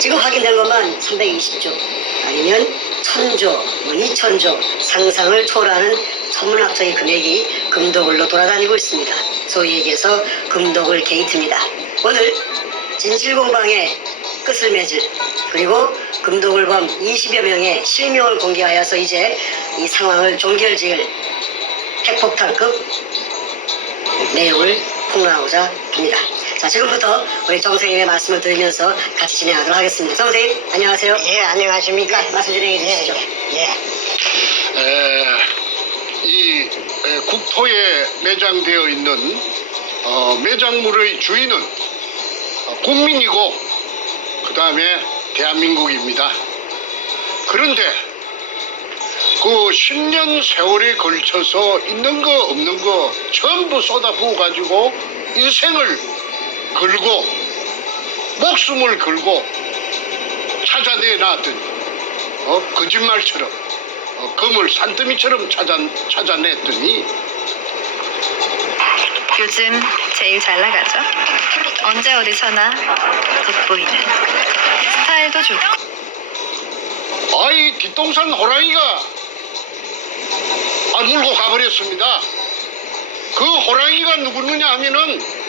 지금 확인된 것만 320조 아니면 1000조, 2000조 상상을 초월하는 천문학적인 금액이 금도굴로 돌아다니고 있습니다. 소위 얘기해서 금도굴 게이트입니다. 오늘 진실공방의 끝을 맺을 그리고 금도굴범 20여 명의 실명을 공개하여서 이제 이 상황을 종결지을 핵폭탄급 내용을 폭로하고자 합니다. 자, 지금부터 우리 정 선생님의 말씀을 들으면서 같이 진행하도록 하겠습니다. 정 선생님, 안녕하세요. 예, 안녕하십니까? 네, 말씀 진행해 주시죠. 이 국토에 매장되어 있는 매장물의 주인은 국민이고 그 다음에 대한민국입니다. 그런데 그 10년 세월에 걸쳐서 있는 거 없는 거 전부 쏟아부어 가지고 인생을 걸고 목숨을 걸고 찾아내놨더니 거짓말처럼 검을 산더미처럼 찾아냈더니 요즘 제일 잘 나가죠. 언제 어디서나 돋보이는 스타일도 좋고. 아이 뒷동산 호랑이가 물고 가버렸습니다. 그 호랑이가 누구느냐 하면은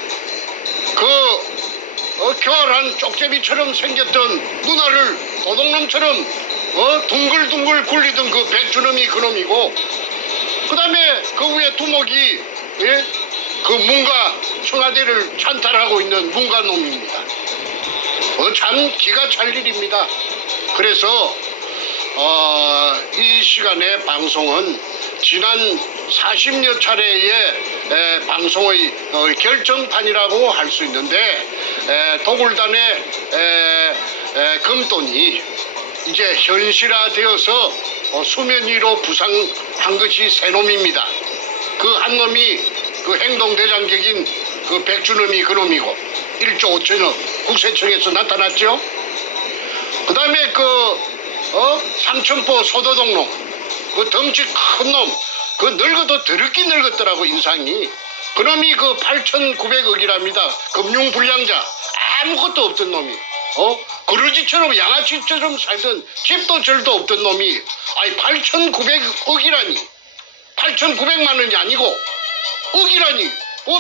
교활한 쪽제비처럼 생겼던 누나를 도둑놈처럼 둥글둥글 굴리던 그 백주놈이 그놈이고, 그 다음에 그 위에 두목이 그 문가 청와대를 찬탈하고 있는 문가놈입니다. 참 기가 찰 일입니다. 그래서 이 시간의 방송은 지난 40여 차례의 방송의 결정판이라고 할 수 있는데, 도굴단의 금돈이 이제 현실화되어서 수면 위로 부상한 것이 세 놈입니다. 그 한 놈이 그 행동대장격인 그 백주놈이 그놈이고 1조 5천억 국세청에서 나타났죠. 그 다음에 삼천포 소도동놈, 그 덩치 큰 놈, 그 늙어도 더럽게 늙었더라고 인상이. 그놈이 그 8,900억이랍니다. 금융불량자, 아무것도 없던 놈이. 그러지처럼 양아치처럼 살던 집도 절도 없던 놈이 8,900억이라니. 8,900만 원이 아니고 억이라니.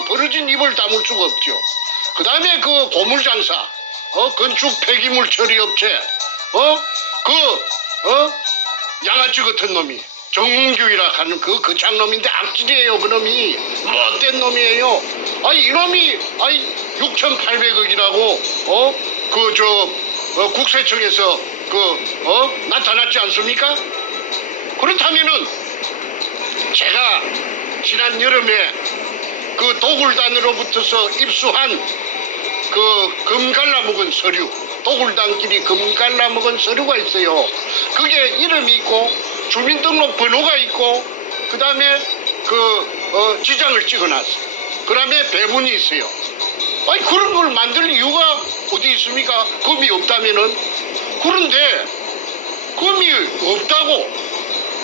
벌어진 입을 다물 수가 없죠. 그 다음에 그 고물장사, 건축 폐기물 처리업체, 양아치 같은 놈이 정문규이라 하는 그 거창놈인데 악질이에요. 그놈이 못된 놈이에요. 이놈이 6,800억이라고 국세청에서 나타났지 않습니까? 그렇다면은 제가 지난 여름에 그 도굴단으로부터서 입수한 그 금 갈라먹은 서류, 도굴단끼리 금 갈라먹은 서류가 있어요. 그게 이름이 있고 주민등록 번호가 있고 그 다음에 지장을 찍어놨어요. 그 다음에 배분이 있어요. 그런 걸 만들 이유가 어디 있습니까? 금이 없다면은. 그런데 금이 없다고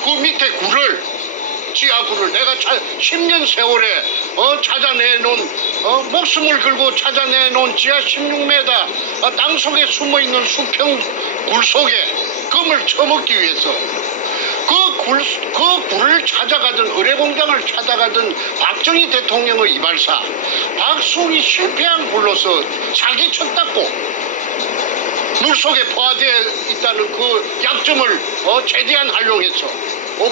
그 밑에 굴을, 지하굴을 내가 10년 세월에 찾아내놓은 목숨을 걸고 찾아내놓은 지하 16m 땅속에 숨어있는 수평 굴 속에 금을 처먹기 위해서 그 굴을 찾아가던 의뢰공장을 찾아가던 박정희 대통령의 이발사 박순이 실패한 굴로서 사기쳤다고 물속에 포화되어 있다는 그 약점을 최대한 활용해서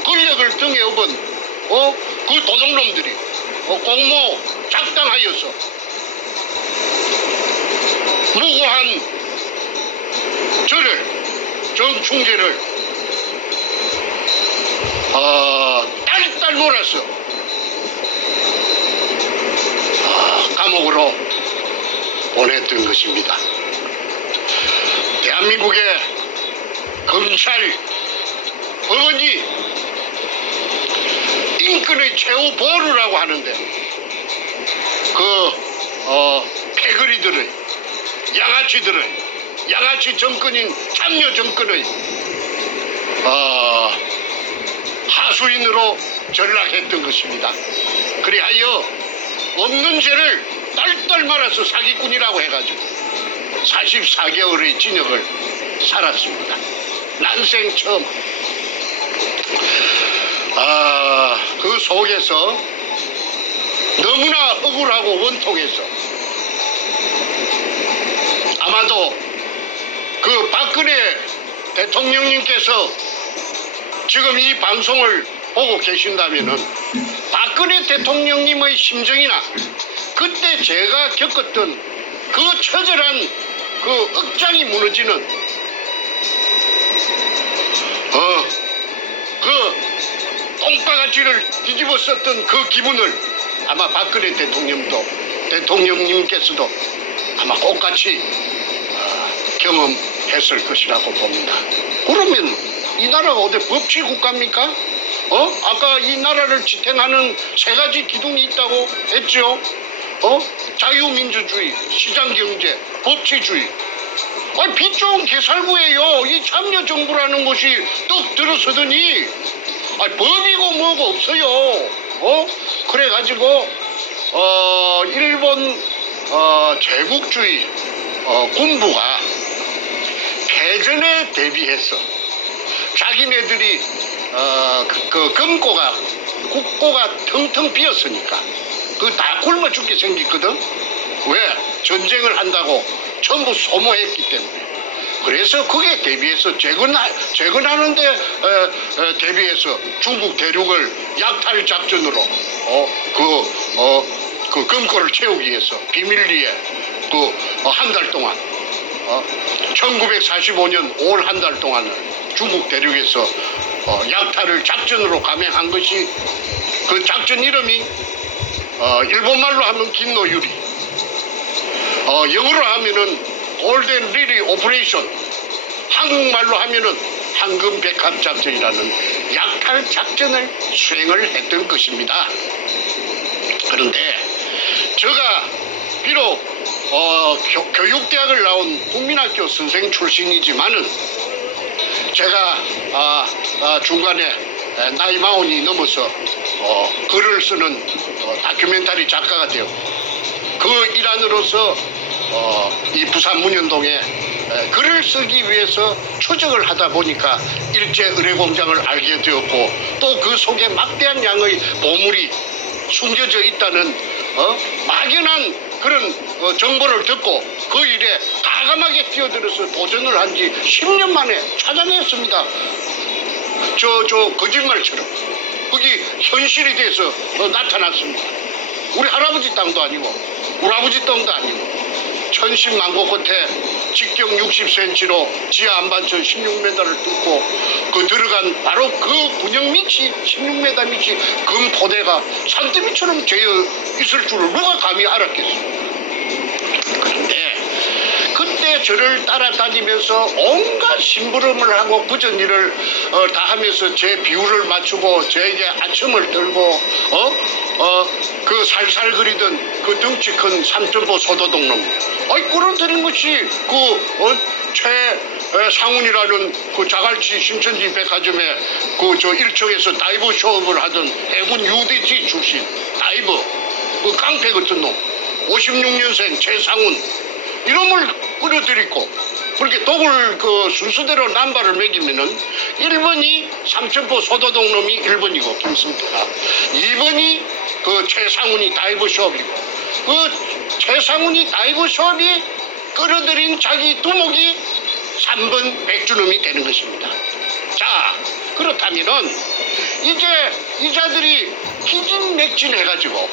권력을 등에 업은 그 도둑놈들이 공모 작당하여서 무고한 저를 정충재를 딸딸 몰아서 감옥으로 보냈던 것입니다. 대한민국의 검찰, 법원이 인권의 최후 보루라고 하는데 패거리들의 양아치 정권인 참여 정권의 하수인으로 전락했던 것입니다. 그리하여 없는 죄를 딸딸 말아서 사기꾼이라고 해가지고 44개월의 징역을 살았습니다. 난생 처음. 그 속에서 너무나 억울하고 원통해서 아마도 그 박근혜 대통령님께서 지금 이 방송을 보고 계신다면은 박근혜 대통령님의 심정이나 그때 제가 겪었던 그 처절한 그 억장이 무너지는 그 똥바가지를 뒤집어 썼던 그 기분을 아마 박근혜 대통령님께서도 아마 똑같이 경험했을 것이라고 봅니다. 그러면 이 나라가 어디 법치 국가입니까? 아까 이 나라를 지탱하는 세 가지 기둥이 있다고 했죠. 자유민주주의, 시장경제, 법치주의. 빚 좋은 개살구예요. 이 참여정부라는 것이 떡 들어서더니 법이고 뭐고 없어요. 그래가지고 일본 제국주의 군부가 패전에 대비해서 자기네들이 그 금고가 국고가 텅텅 비었으니까 그 다 굶어 죽게 생겼거든. 왜? 전쟁을 한다고 전부 소모했기 때문에. 그래서 거기에 대비해서 재건하는데 대비해서 중국 대륙을 약탈 작전으로 그 금고를 채우기 위해서 비밀리에 한 달 동안 1945년 5월 한 달 동안을 중국 대륙에서 약탈을 작전으로 감행한 것이 그 작전 이름이 일본말로 하면 긴노유리, 영어로 하면은 골든 리리 오퍼레이션, 한국말로 하면은 황금 백합 작전이라는 약탈 작전을 수행을 했던 것입니다. 그런데 제가 비록 교육대학을 나온 국민학교 선생 출신이지만은 제가 중간에 나이 40이 넘어서 글을 쓰는 다큐멘터리 작가가 되었고 그 일환으로서 이 부산 문현동에 글을 쓰기 위해서 추적을 하다 보니까 일제 의뢰공장을 알게 되었고 또 그 속에 막대한 양의 보물이 숨겨져 있다는 막연한 그런 정보를 듣고 그 일에 과감하게 뛰어들어서 도전을 한 지 10년 만에 찾아냈습니다. 저 거짓말처럼 거기 현실이 돼서 나타났습니다. 우리 할아버지 땅도 아니고 우리 아버지 땅도 아니고 천신만고 끝에 직경 60cm로 지하 안반천 16m를 뚫고 그 들어간 바로 그 군영 밑이 16m 밑이 금 포대가 산더미처럼 재어 있을 줄을 누가 감히 알았겠어요. 그런데 그때 저를 따라다니면서 온갖 심부름을 하고 부전 일을 다 하면서 제 비율을 맞추고 저에게 아첨을 떨고 그 살살 그리던 그 덩치 큰 삼천포 소도동놈 끌어들인 것이 최상훈이라는 그 자갈치 신천지 백화점에 저 1층에서 다이버 쇼업을 하던 해군 UDT 출신 다이버 그 깡패 같은 놈 56년생 최상훈 이놈을 끌어들이고 그렇게 독을 그 순서대로 남발을 매기면은 1번이 삼천포 소도동 놈이 1번이고 김승태가, 2번이 그 최상훈이 다이브숍이고, 그 최상훈이 다이브숍이 끌어들인 자기 두목이 3번 백주놈이 되는 것입니다. 자, 그렇다면은 이제 이자들이 기진맥진해가지고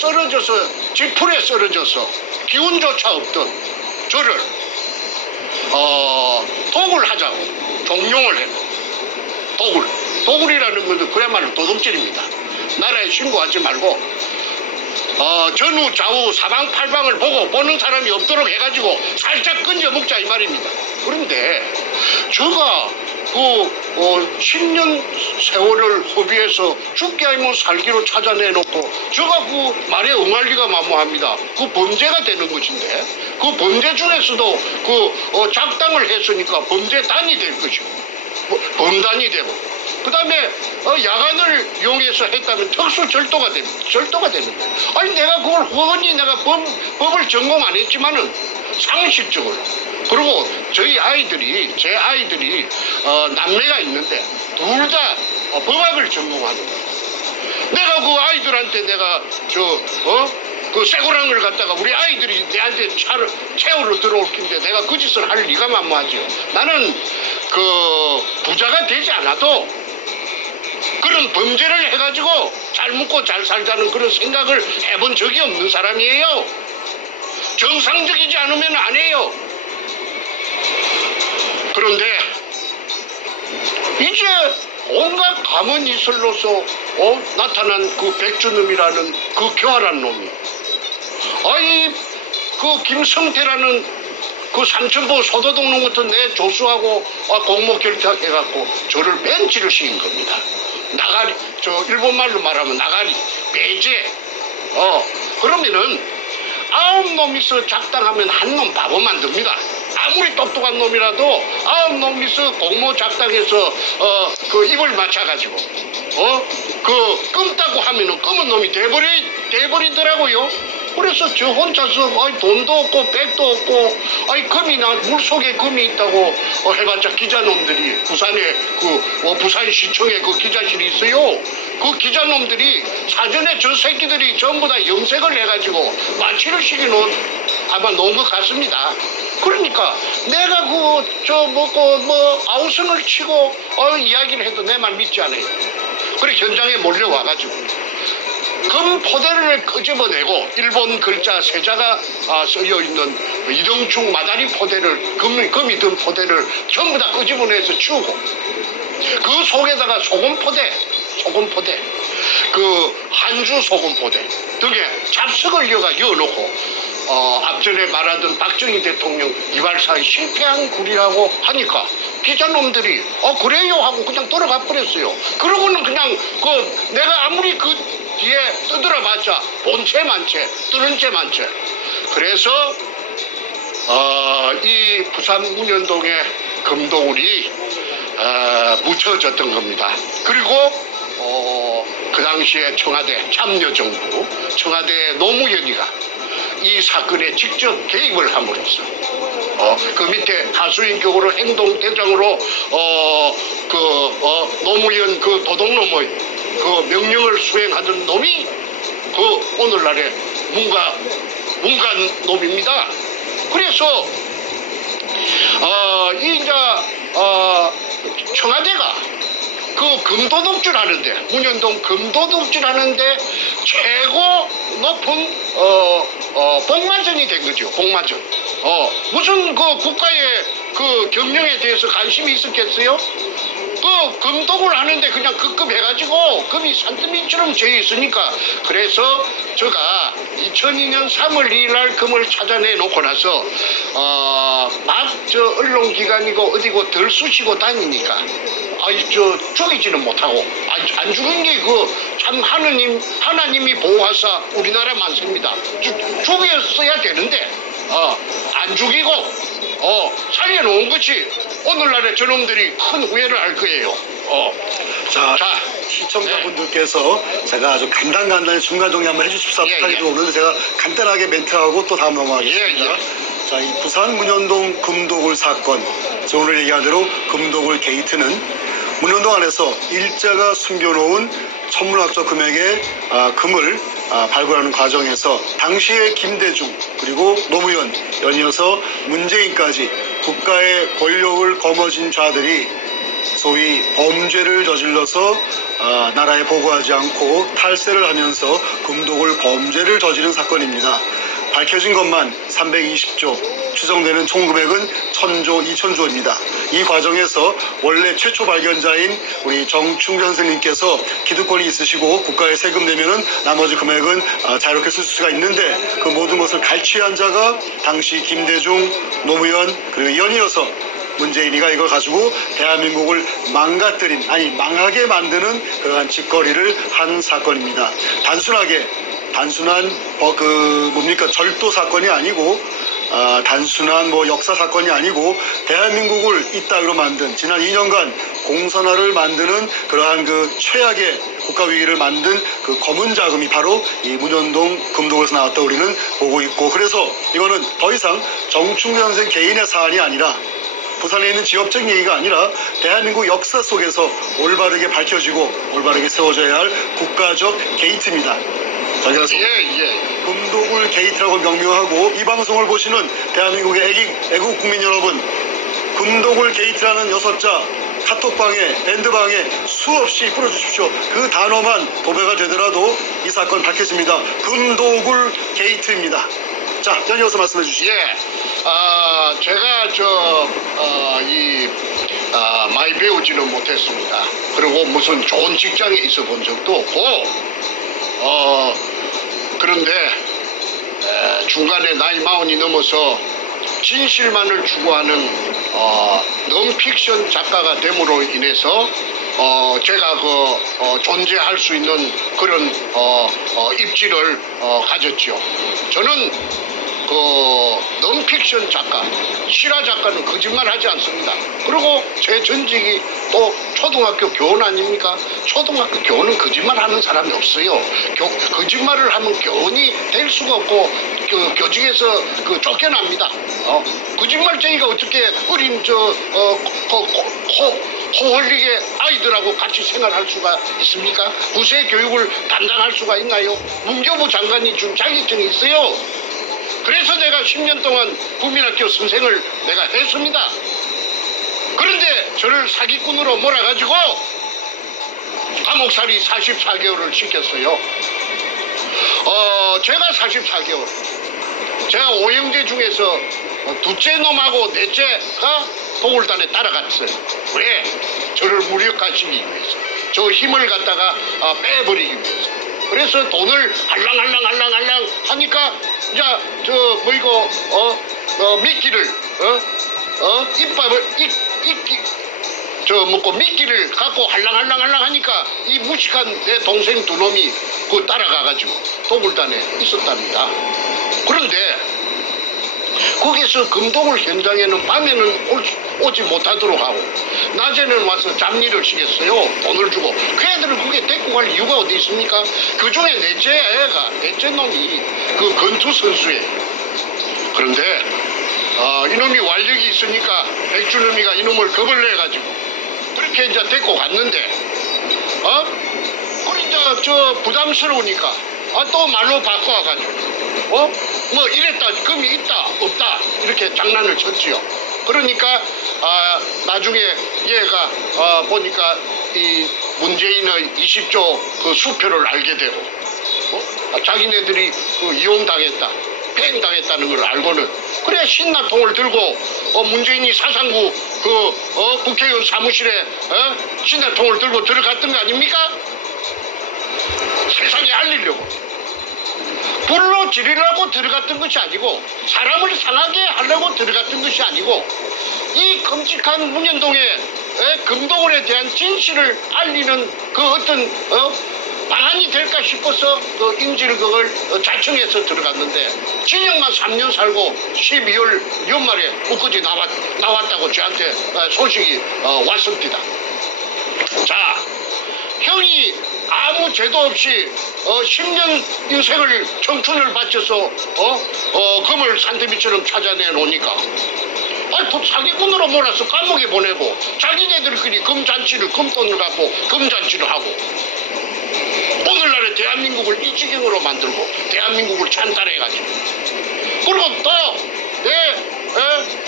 썰어져서 지풀에 썰어져서 기운조차 없던 저를 독을 하자고 종용을 했고, 독을이라는 것은 그야말로 도둑질입니다. 나라에 신고하지 말고 전후 좌우 사방팔방을 보고 보는 사람이 없도록 해가지고 살짝 건져 먹자 이 말입니다. 그런데 저가 그 10년 세월을 허비해서 죽게 아니면 살기로 찾아내놓고 저가 그 말에 응할 리가 만무합니다. 그 범죄가 되는 것인데, 그 범죄 중에서도 그 작당을 했으니까 범죄단이 될 것이고 범단이 되고, 그 다음에 야간을 이용해서 했다면 특수절도가 됩니다. 절도가 됩니다. 아니 내가 그걸 훤히 내가 법을 전공 안 했지만은 상식적으로, 그리고 저희 아이들이, 제 아이들이 남매가 있는데 둘 다 법학을 전공하는 거예요. 내가 그 아이들한테 내가 그 쇠고랑을 갖다가 우리 아이들이 내한테 채우러 들어올 텐데 내가 그 짓을 할 리가 만무하지요. 나는 그 부자가 되지 않아도 그런 범죄를 해가지고 잘 먹고 잘 살자는 그런 생각을 해본 적이 없는 사람이에요. 정상적이지 않으면 안 해요. 그런데 이제 온갖 가문이슬로서 나타난 그 백주놈이라는 그 교활한 놈이, 아니 그 김성태라는 그 삼천포 소도동 놈부터 내 조수하고 공모 결탁해갖고 저를 벤치를 시킨 겁니다. 나가리, 저 일본말로 말하면 나가리, 배제. 그러면은 9놈이서 작당하면 한 놈 바보 만듭니다. 아무리 똑똑한 놈이라도 9놈이서 공모 작당해서 그 입을 맞춰가지고 그 끔다고 하면은 검은 놈이 돼버리더라고요. 그래서 저 혼자서 돈도 없고 백도 없고 금이나 물속에 금이 있다고 해봤자 기자놈들이 부산에 부산시청에 그 기자실이 있어요. 그 기자놈들이 사전에 저 새끼들이 전부 다 염색을 해가지고 마취를 시켜놓은 아마 놓은 것 같습니다. 그러니까 내가 아우성을 치고 이야기를 해도 내 말 믿지 않아요. 그래 현장에 몰려와가지고 금 포대를 끄집어내고 일본 글자 세자가 쓰여있는 이등충 마다리 포대를 금이 든 포대를 전부 다 끄집어내서 치우고, 그 속에다가 소금 포대 그 한주 소금 포대 등에 잡석을 이어놓고 앞전에 말하던 박정희 대통령 이발사의 실패한 굴이라고 하니까 기자놈들이 그래요 하고 그냥 돌아가 버렸어요. 그러고는 그냥 내가 아무리 그 뒤에 떠들어봤자 본체 만체 뜨는 채 만체. 그래서 이 부산 문현동의 금도굴이 묻혀졌던 겁니다. 그리고 그 당시에 청와대 참여정부 청와대 노무현이가 이 사건에 직접 개입을 함으로써 그 밑에 하수인격으로 행동대장으로 노무현 그 도둑놈의 그 명령을 수행하던 놈이 그 오늘날의 문관 놈입니다. 그래서 청와대가 그 금도둑질 하는데, 문현동 금도둑질 하는데 최고 높은 복마전이 된 거죠. 복마전. 무슨 그 국가의 그 경영에 대해서 관심이 있었겠어요? 그 금독을 하는데 그냥 급급해가지고 금이 산더미처럼 져 있으니까, 그래서 제가 2002년 3월 2일 날 금을 찾아내 놓고 나서 막 언론기관이고 어디고 들쑤시고 다니니까 죽이지는 못하고 안 죽은 게 참 하나님이 보호하사 우리나라 만세입니다. 죽였어야 되는데 안 죽이고 살려놓은 것이 오늘날의 저놈들이 큰 후회를 할 거예요. 자, 시청자분들께서 제가 아주 간단히 중간 정리 한번 해주십사 부탁이 들어오는데 제가 간단하게 멘트하고 또 다음 넘어가겠습니다. 자, 이 부산 문현동 금도굴 사건, 저 오늘 얘기한 대로 금도굴 게이트는 문현동 안에서 일제가 숨겨놓은 천문학적 금액의 금을 발굴하는 과정에서 당시의 김대중 그리고 노무현 연이어서 문재인까지 국가의 권력을 거머쥔 자들이 소위 범죄를 저질러서 나라에 보고하지 않고 탈세를 하면서 금도굴 범죄를 저지른 사건입니다. 밝혀진 것만 320조, 추정되는 총 금액은 1000조, 2000조입니다. 이 과정에서 원래 최초 발견자인 우리 정충전 선생님께서 기득권이 있으시고 국가에 세금 내면은 나머지 금액은 자유롭게 쓸 수가 있는데 그 모든 것을 갈취한 자가 당시 김대중, 노무현 그리고 연이어서 문재인이가 이걸 가지고 대한민국을 망가뜨린, 아니 망하게 만드는 그러한 짓거리를 한 사건입니다. 단순한 절도 사건이 아니고 단순한 역사 사건이 아니고 대한민국을 이따위로 만든 지난 2년간 공산화를 만드는 그러한 그 최악의 국가 위기를 만든 그 검은 자금이 바로 이 문현동 금도굴에서 나왔다고 우리는 보고 있고, 그래서 이거는 더 이상 정충전 선생 개인의 사안이 아니라 부산에 있는 지역적 얘기가 아니라 대한민국 역사 속에서 올바르게 밝혀지고 올바르게 세워져야 할 국가적 게이트입니다. 저희가 금도굴 게이트라고 명명하고 이 방송을 보시는 대한민국의 애국 국민 여러분, 금도굴 게이트라는 6자 카톡방에 밴드방에 수없이 뿌려주십시오. 그 단어만 도배가 되더라도 이 사건 밝혀집니다. 금도굴 게이트입니다. 자, 연이어서 말씀해 주시죠. 제가 많이 배우지는 못했습니다. 그리고 무슨 좋은 직장에 있어 본 적도 없고, 그런데 중간에 나이 40이 넘어서 진실만을 추구하는 넌픽션 작가가 됨으로 인해서 제가 존재할 수 있는 그런 입지를 가졌죠. 저는 넌픽션 작가, 실화 작가는 거짓말하지 않습니다. 그리고 제 전직이 또 초등학교 교원 아닙니까? 초등학교 교원은 거짓말하는 사람이 없어요. 거짓말을 하면 교원이 될 수가 없고 교직에서 쫓겨납니다. 거짓말쟁이가 어떻게 어린 코흘리게 아이들하고 같이 생활할 수가 있습니까? 구세 교육을 담당할 수가 있나요? 문교부 장관이 준 자격증이 있어요. 그래서 내가 10년 동안 국민학교 선생을 내가 했습니다. 그런데 저를 사기꾼으로 몰아가지고 감옥살이 44개월을 시켰어요. 제가 44개월. 제가 오형제 중에서 둘째 놈하고 넷째가 도굴단에 따라갔어요. 왜? 저를 무력화시키기 위해서. 저 힘을 갖다가 빼버리기 위해서. 그래서 돈을 할랑할랑 하니까 미끼를 미끼를 갖고 할랑할랑 하니까 이 무식한 내 동생 두 놈이 따라가가지고 도굴단에 있었답니다. 그런데 거기서 금도굴 현장에는 밤에는 오지 못하도록 하고 낮에는 와서 잡일을 시켰어요. 돈을 주고. 그 애들은 그게 데리고 갈 이유가 어디 있습니까? 그 중에 넷째 놈이 그 권투 선수예요. 그런데 이놈이 완력이 있으니까 백준음이가 이놈을 겁을 내가지고 그렇게 이제 데리고 갔는데 그리 부담스러우니까 또 말로 바꿔가지고 이랬다, 금이 있다, 없다, 이렇게 장난을 쳤지요. 그러니까, 나중에 얘가, 보니까 이 문재인의 20조 그 수표를 알게 되고, 자기네들이 이용당했다, 팽당했다는 걸 알고는, 그래, 신나통을 들고, 문재인이 사상구 국회의원 사무실에, 신나통을 들고 들어갔던 거 아닙니까? 세상에 알리려고. 불로 지르려고 들어갔던 것이 아니고 사람을 상하게 하려고 들어갔던 것이 아니고 이 끔찍한 문현동의 금도굴에 대한 진실을 알리는 그 어떤 방안이 될까 싶어서 그 인질 그걸 자청해서 들어갔는데 징역만 3년 살고 12월 연말에 엊그제 나왔다고 저한테 소식이 왔습니다. 자, 형이 아무 죄도 없이 10년 인생을 청춘을 바쳐서 금을 산더미처럼 찾아내 놓으니까 또 사기꾼으로 몰아서 감옥에 보내고 자기네들끼리 금잔치를 금돈을 갖고 금잔치를 하고 오늘날의 대한민국을 이 지경으로 만들고 대한민국을 찬탈해가지고 그리고 또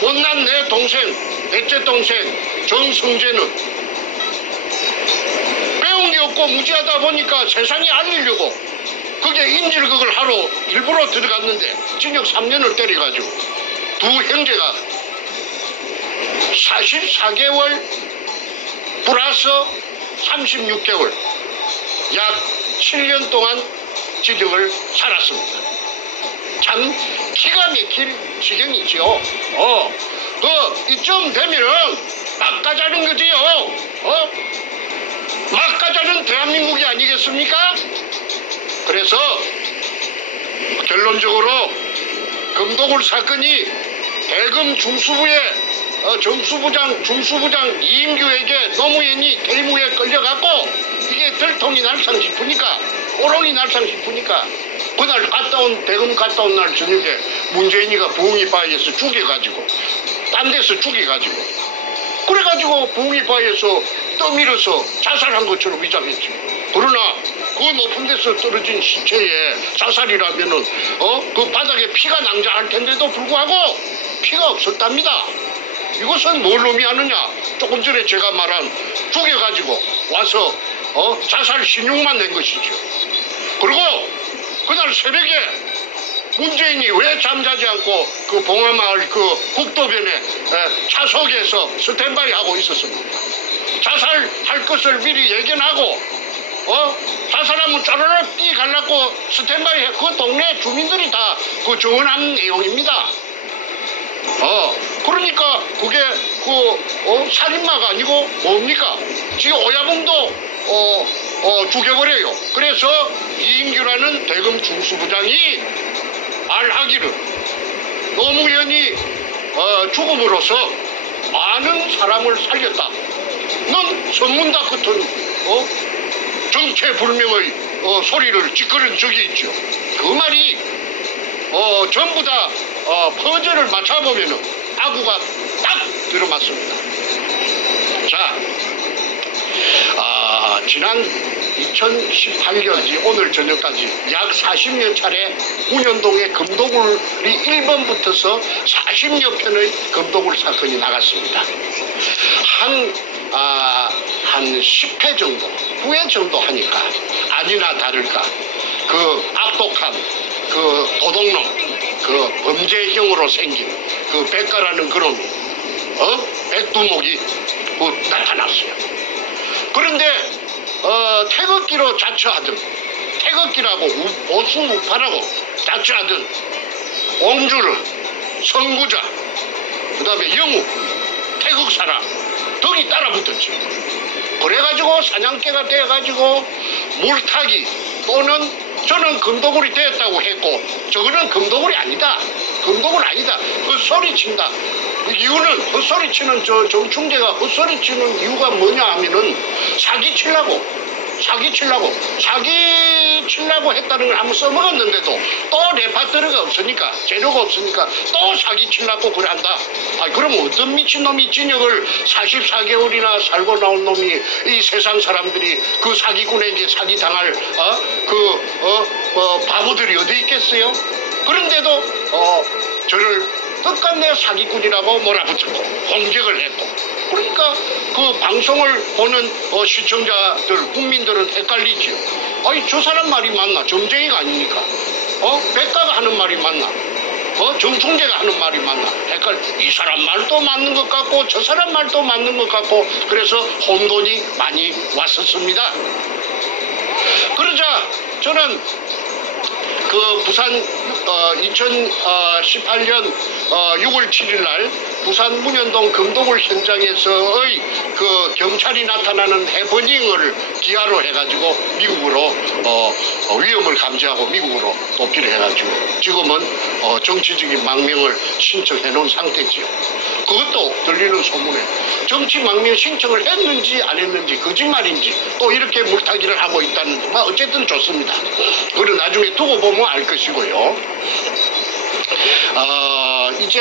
못난 내 동생 넷째 동생 정승재는 배운 게 없고 무지하다 보니까 세상에 알리려고 그게 인질극을 하러 일부러 들어갔는데 징역 3년을 때려가지고 두 형제가 44개월 플러스 36개월 약 7년 동안 징역을 살았습니다. 참 기가 막힐 지경이지요. 이쯤 되면은 막 가자는 거지요. 막 가자는 대한민국이 아니겠습니까? 그래서 결론적으로 금도굴 사건이 대검 중수부의 중수부장 이인규에게 노무현이 대무에 끌려갔고 이게 들통이 날상 싶으니까 오롱이 날상 싶으니까 그날 대검 갔다 온 날 저녁에 문재인이가 부흥이바위에서 죽여가지고 딴 데서 죽여가지고 그래가지고 부흥이바위에서 떠밀어서 자살한 것처럼 위장했지. 그러나 그 높은 데서 떨어진 시체에 자살이라면은 그 바닥에 피가 낭자할 텐데도 불구하고 피가 없었답니다. 이것은 뭘 의미하느냐? 조금 전에 제가 말한 죽여가지고 와서 자살 신용만 낸 것이죠. 그리고 그날 새벽에 문재인이 왜 잠자지 않고 그 봉화마을 그 국도변에 차석에서 스탠바이 하고 있었습니까? 자살할 것을 미리 예견하고 자살하면 쪼르륵 뛰갈라고 스탠바이 해. 그 동네 주민들이 다 그 정언한 내용입니다. 그러니까 그게 살인마가 아니고 뭡니까? 지금 오야봉도 죽여버려요. 그래서 이인규라는 대검 중수부장이 말하기를 노무현이 죽음으로써 많은 사람을 살렸다. 넌 선문답 같은 정체불명의 소리를 찌끄른 적이 있죠. 그 말이 전부 다 퍼즐을 맞춰보면은 아구가 딱 들어맞습니다. 자, 지난 2018년 오늘 저녁까지 약 40여 차례 문현동의 금도굴이 1번 붙어서 40여 편의 금도굴 사건이 나갔습니다. 한 10회 정도, 9회 정도 하니까 아니나 다를까 그 악독한 그 도둑놈, 그 범죄형으로 생긴 그 백가라는 그놈이 백두목이 나타났어요. 그런데 태극기로 자처하든 태극기라고 보수우파라고 자처하든 옹주르, 선구자, 그 다음에 영우, 태극 사람 등이 따라붙었죠. 그래가지고 사냥개가 돼가지고 물타기 또는 저는 금도굴이 되었다고 했고 저거는 금도굴이 아니다. 금도굴 아니다. 헛소리친다. 이유는 헛소리치는 정충재가 헛소리치는 이유가 뭐냐 하면은 사기치려고 했다는 걸 한번 써먹었는데도 또 레파토리가 없으니까 재료가 없으니까 또 사기치려고 그래 한다. 그럼 어떤 미친놈이 징역을 44개월이나 살고 나온 놈이 이 세상 사람들이 그 사기꾼에게 사기당할 바보들이 어디 있겠어요? 그런데도 저를 끝끝내 사기꾼이라고 몰아붙였고 공격을 했고 그러니까 그 방송을 보는 시청자들 국민들은 헷갈리지요. 저 사람 말이 맞나? 점쟁이가 아니니까 백가가 하는 말이 맞나? 정충재가 하는 말이 맞나? 이 사람 말도 맞는 것 같고 저 사람 말도 맞는 것 같고 그래서 혼돈이 많이 왔었습니다. 그러자 저는 그 부산 2018년 6월 7일 날 부산 문현동 금도굴 현장에서의 그 경찰이 나타나는 해퍼닝을 기하로 해가지고 미국으로 위험을 감지하고 미국으로 도피를 해가지고 지금은 정치적인 망명을 신청해 놓은 상태지요. 그것도 들리는 소문에 정치 망명 신청을 했는지 안 했는지 거짓말인지 또 이렇게 물타기를 하고 있다는 뭐 어쨌든 좋습니다. 그걸 나중에 두고 보면 알 것이고요. 이제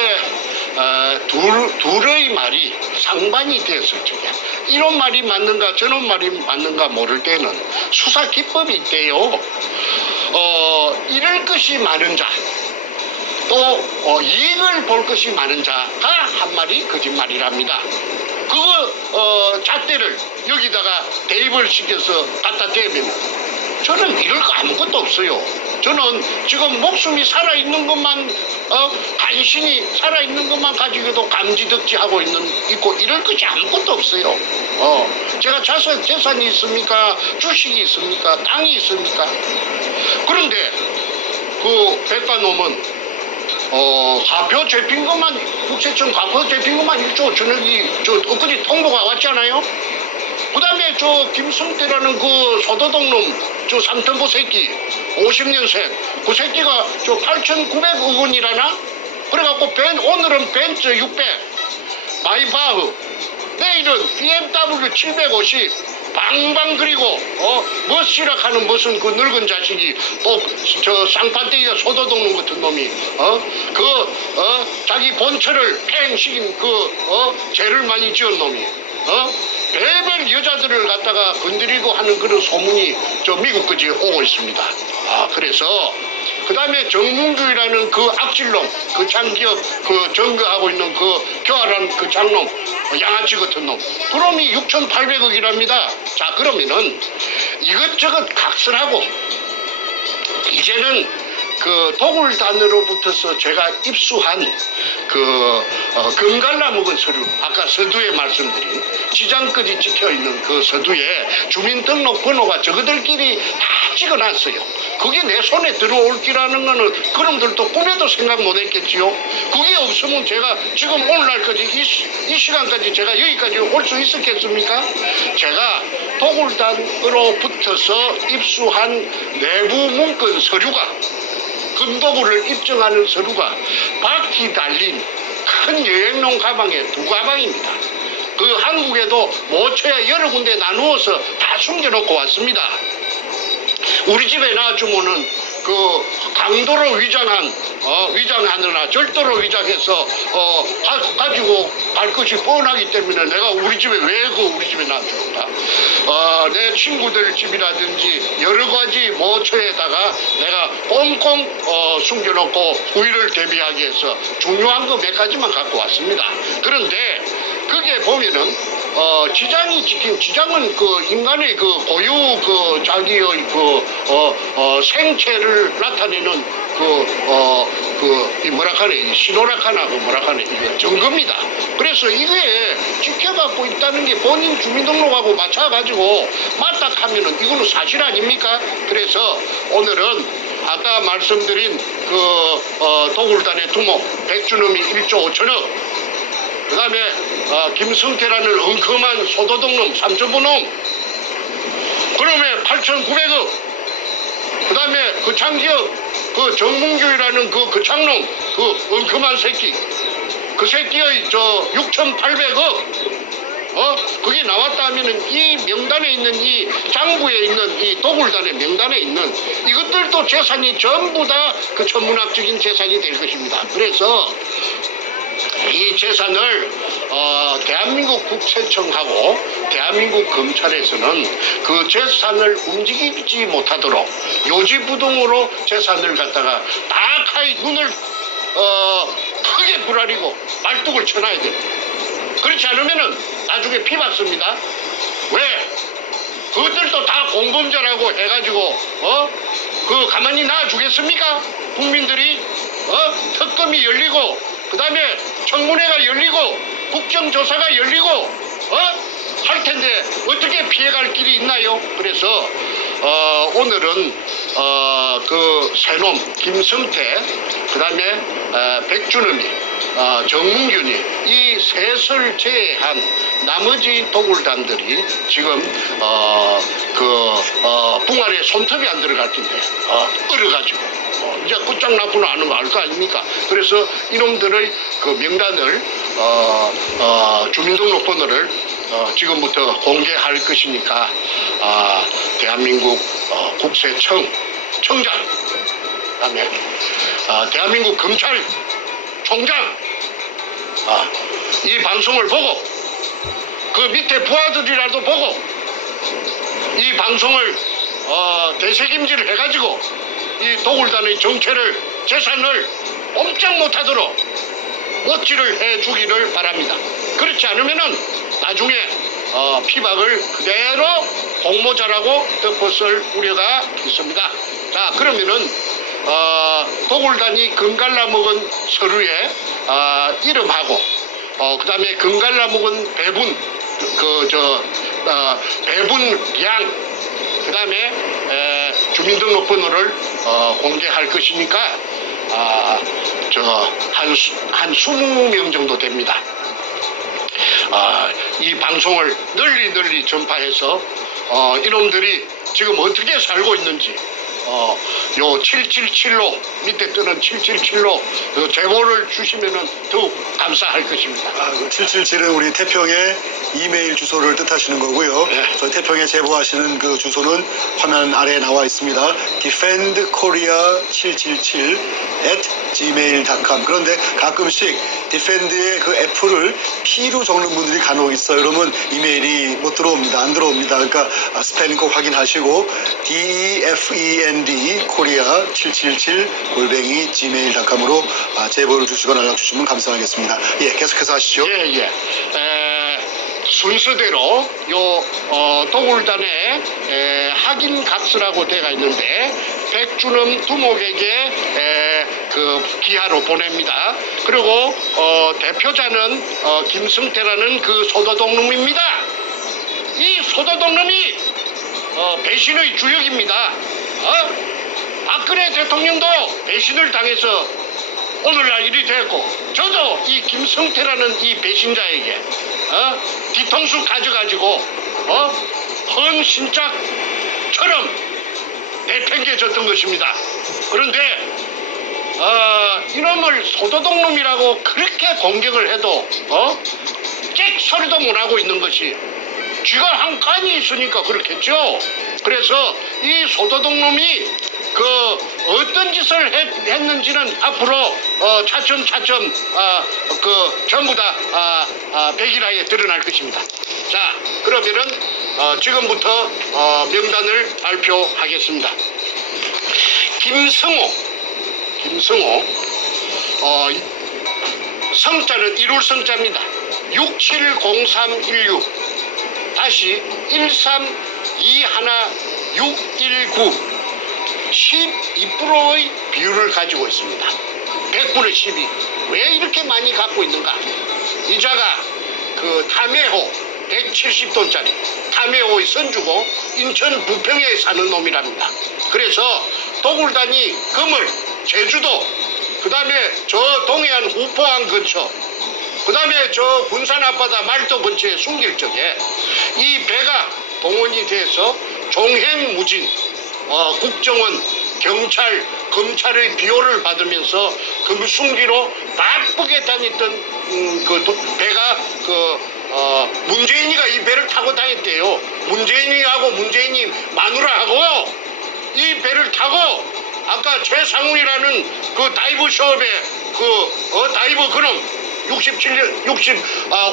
둘의 말이 상반이 됐을 적에 이런 말이 맞는가 저런 말이 맞는가 모를 때는 수사 기법이 있대요. 잃을 것이 많은 자, 또 이익을 볼 것이 많은 자가 한 말이 거짓말이랍니다. 그거 잣대를 여기다가 대입을 시켜서 갖다 대면 저는 잃을 거 아무것도 없어요. 저는 지금 목숨이 살아있는 것만 간신히 살아있는 것만 가지고도 감지덕지하고 있고 이럴 것이 아무것도 없어요. 제가 재산이 있습니까? 주식이 있습니까? 땅이 있습니까? 그런데 그 백가놈은 과표 잡힌 것만 국세청 과표 잡힌 것만 1조 전액이 엊그제 통보가 왔잖아요. 그 다음에 김성태라는 그 소도동 놈 삼천포 새끼 50년생 그 새끼가 8,900억 원이라나 그래갖고 오늘은 벤츠 600 마이바흐 내일은 BMW 750 방방 그리고 머시락하는 무슨 그 늙은 자식이 또 쌍판대기가 소도동 놈 같은 놈이 자기 본처를 팽식인 죄를 많이 지은 놈이 별별 여자들을 갖다가 건드리고 하는 그런 소문이 미국까지 오고 있습니다. 그래서 그 다음에 정문규라는 그 악질놈, 그 장기업 그 점거하고 있는 그 교활한 그 장놈, 양아치 같은 놈, 그놈이 6,800억이랍니다. 자, 그러면은 이것저것 각설하고 이제는 그 도굴단으로부터서 제가 입수한 금갈라 먹은 서류, 아까 서두에 말씀드린 지장까지 찍혀있는 그 서두에 주민등록번호가 저그들끼리 다 찍어놨어요. 그게 내 손에 들어올 기라는 거는 그놈들도 꿈에도 생각 못했겠지요. 그게 없으면 제가 지금 오늘날까지 이 시간까지 제가 여기까지 올 수 있었겠습니까? 제가 도굴단으로부터서 입수한 내부 문건 서류가 금도굴을 입증하는 서류가 바퀴 달린 큰 여행용 가방에 2가방입니다. 그 한국에도 모처에 여러 군데 나누어서 다 숨겨놓고 왔습니다. 우리 집에 놔주면은 그 강도로 위장하느라 절도로 위장해서 가지고 갈 것이 뻔하기 때문에 내가 우리 집에 왜 우리 집에 놔주는가? 내 친구들 집이라든지 여러 가지 모처에다가 내가 꽁꽁 숨겨놓고 후일을 대비하기 위해서 중요한 거 몇 가지만 갖고 왔습니다. 그런데 그게 보면은 지장이 찍힌 지장은 그 인간의 그 고유 그 자기의 생체를 나타내는 신호락하나 이거 증거입니다. 그래서 이게 지켜갖고 있다는 게 본인 주민등록하고 맞춰가지고 맞다 하면은 이거는 사실 아닙니까? 그래서 오늘은 아까 말씀드린 도굴단의 두목 백준음이 1조 5천억, 그 다음에 김성태라는 엉큼한 소도동놈 삼천포놈 그놈의 8,900억, 그 다음에 그 장기업 그 정문규라는 그 장놈 그 엉큼한 새끼 그 새끼의 6,800억 그게 나왔다 하면은 이 명단에 있는 이 장부에 있는 이 도굴단의 명단에 있는 이것들도 재산이 전부 다 그 천문학적인 재산이 될 것입니다. 그래서 이 재산을 대한민국 국세청하고 대한민국 검찰에서는 그 재산을 움직이지 못하도록 요지부동으로 재산을 갖다가 딱하이 눈을 크게 부라리고 말뚝을 쳐놔야 됩니다. 그렇지 않으면은 나중에 피 받습니다. 왜? 그것들도 다 공범자라고 해가지고 그 가만히 놔주겠습니까? 국민들이 특검이 열리고 그 다음에 청문회가 열리고 국정조사가 열리고 할 텐데 어떻게 피해갈 길이 있나요? 그래서 오늘은 그 새놈 김성태, 그다음에 백준음이, 정문균이 이 셋을 제외한 나머지 도굴단들이 지금 붕알에 손톱이 안 들어갈 텐데 얼어가지고 이제 끝장나구나 하는 거 알 거 아닙니까? 그래서 이놈들의 그 명단을 주민등록번호를 지금부터 공개할 것이니까 대한민국 국세청장, 그다음에 대한민국 검찰총장 이 방송을 보고 그 밑에 부하들이라도 보고 이 방송을 되새김질을 해가지고 이 도굴단의 정체를, 재산을 꼼짝 못하도록 못지를 해주기를 바랍니다. 그렇지 않으면은 나중에 피박을 그대로 공모자라고 덮어쓸 우려가 있습니다. 자, 그러면은 도굴단이 금갈라 먹은 서류에 이름하고 그다음에 금갈라 먹은 배분 배분량, 그다음에 주민등록번호를 공개할 것이니까 한 20명 정도 됩니다. 이 방송을 널리 전파해서 이놈들이 지금 어떻게 살고 있는지 요 777로 밑에 뜨는 777로 제보를 주시면은 더욱 감사할 것입니다. 777은 우리 태평의 이메일 주소를 뜻하시는 거고요. 네. 저희 태평에 제보하시는 그 주소는 화면 아래에 나와 있습니다. defendkorea777@gmail.com. 그런데 가끔씩 디펜드의 그 F를 P로 적는 분들이 간혹 있어요. 그러면 이메일이 못 들어옵니다. 안 들어옵니다. 그러니까 스펠링 꼭 확인하시고 defend korea777@gmail.com으로 제보를 주시거나 연락 주시면 감사하겠습니다. 예, 계속해서 하시죠. 예. 순서대로 요 도굴단의 확인 각서라고 되어 있는데 백준음 두목에게 그 기하로 보냅니다. 그리고 대표자는 김성태라는 그 소도독놈입니다. 이 소도독놈이 배신의 주역입니다. 박근혜 대통령도 배신을 당해서 오늘날 일이 됐고, 저도 이 김성태라는 이 배신자에게 뒤통수 가져가지고 헌신짝처럼 내팽개졌던 것입니다. 그런데 이놈을 소도독놈이라고 그렇게 공격을 해도 끽 소리도 못하고 있는 것이 쥐가 한 칸이 있으니까 그렇겠죠. 그래서 이 소도독놈이 그 어떤 짓을 했는지는 앞으로 차츰 그 전부 다 백일하에 드러날 것입니다. 자, 그러면은 지금부터 명단을 발표하겠습니다. 김성호 성자는 이룰 성자입니다. 670316 다시 1321619 12%의 비율을 가지고 있습니다. 100분의 12. 왜 이렇게 많이 갖고 있는가? 이자가 그 탐해호 170돈짜리 탐해호의 선주고 인천 부평에 사는 놈이랍니다. 그래서 도굴단이 금을 제주도, 그 다음에 저 동해안 후포항 근처, 그 다음에 저 군산 앞바다 말도 근처에 숨길 적에 이 배가 동원이 돼서 종횡무진 국정원, 경찰, 검찰의 비호를 받으면서 금숭기로 바쁘게 다녔던 그 배가 문재인이가 이 배를 타고 다녔대요. 문재인이하고 문재인이 마누라하고 이 배를 타고 아까 최상훈이라는 그 다이브 숍에 다이브 그놈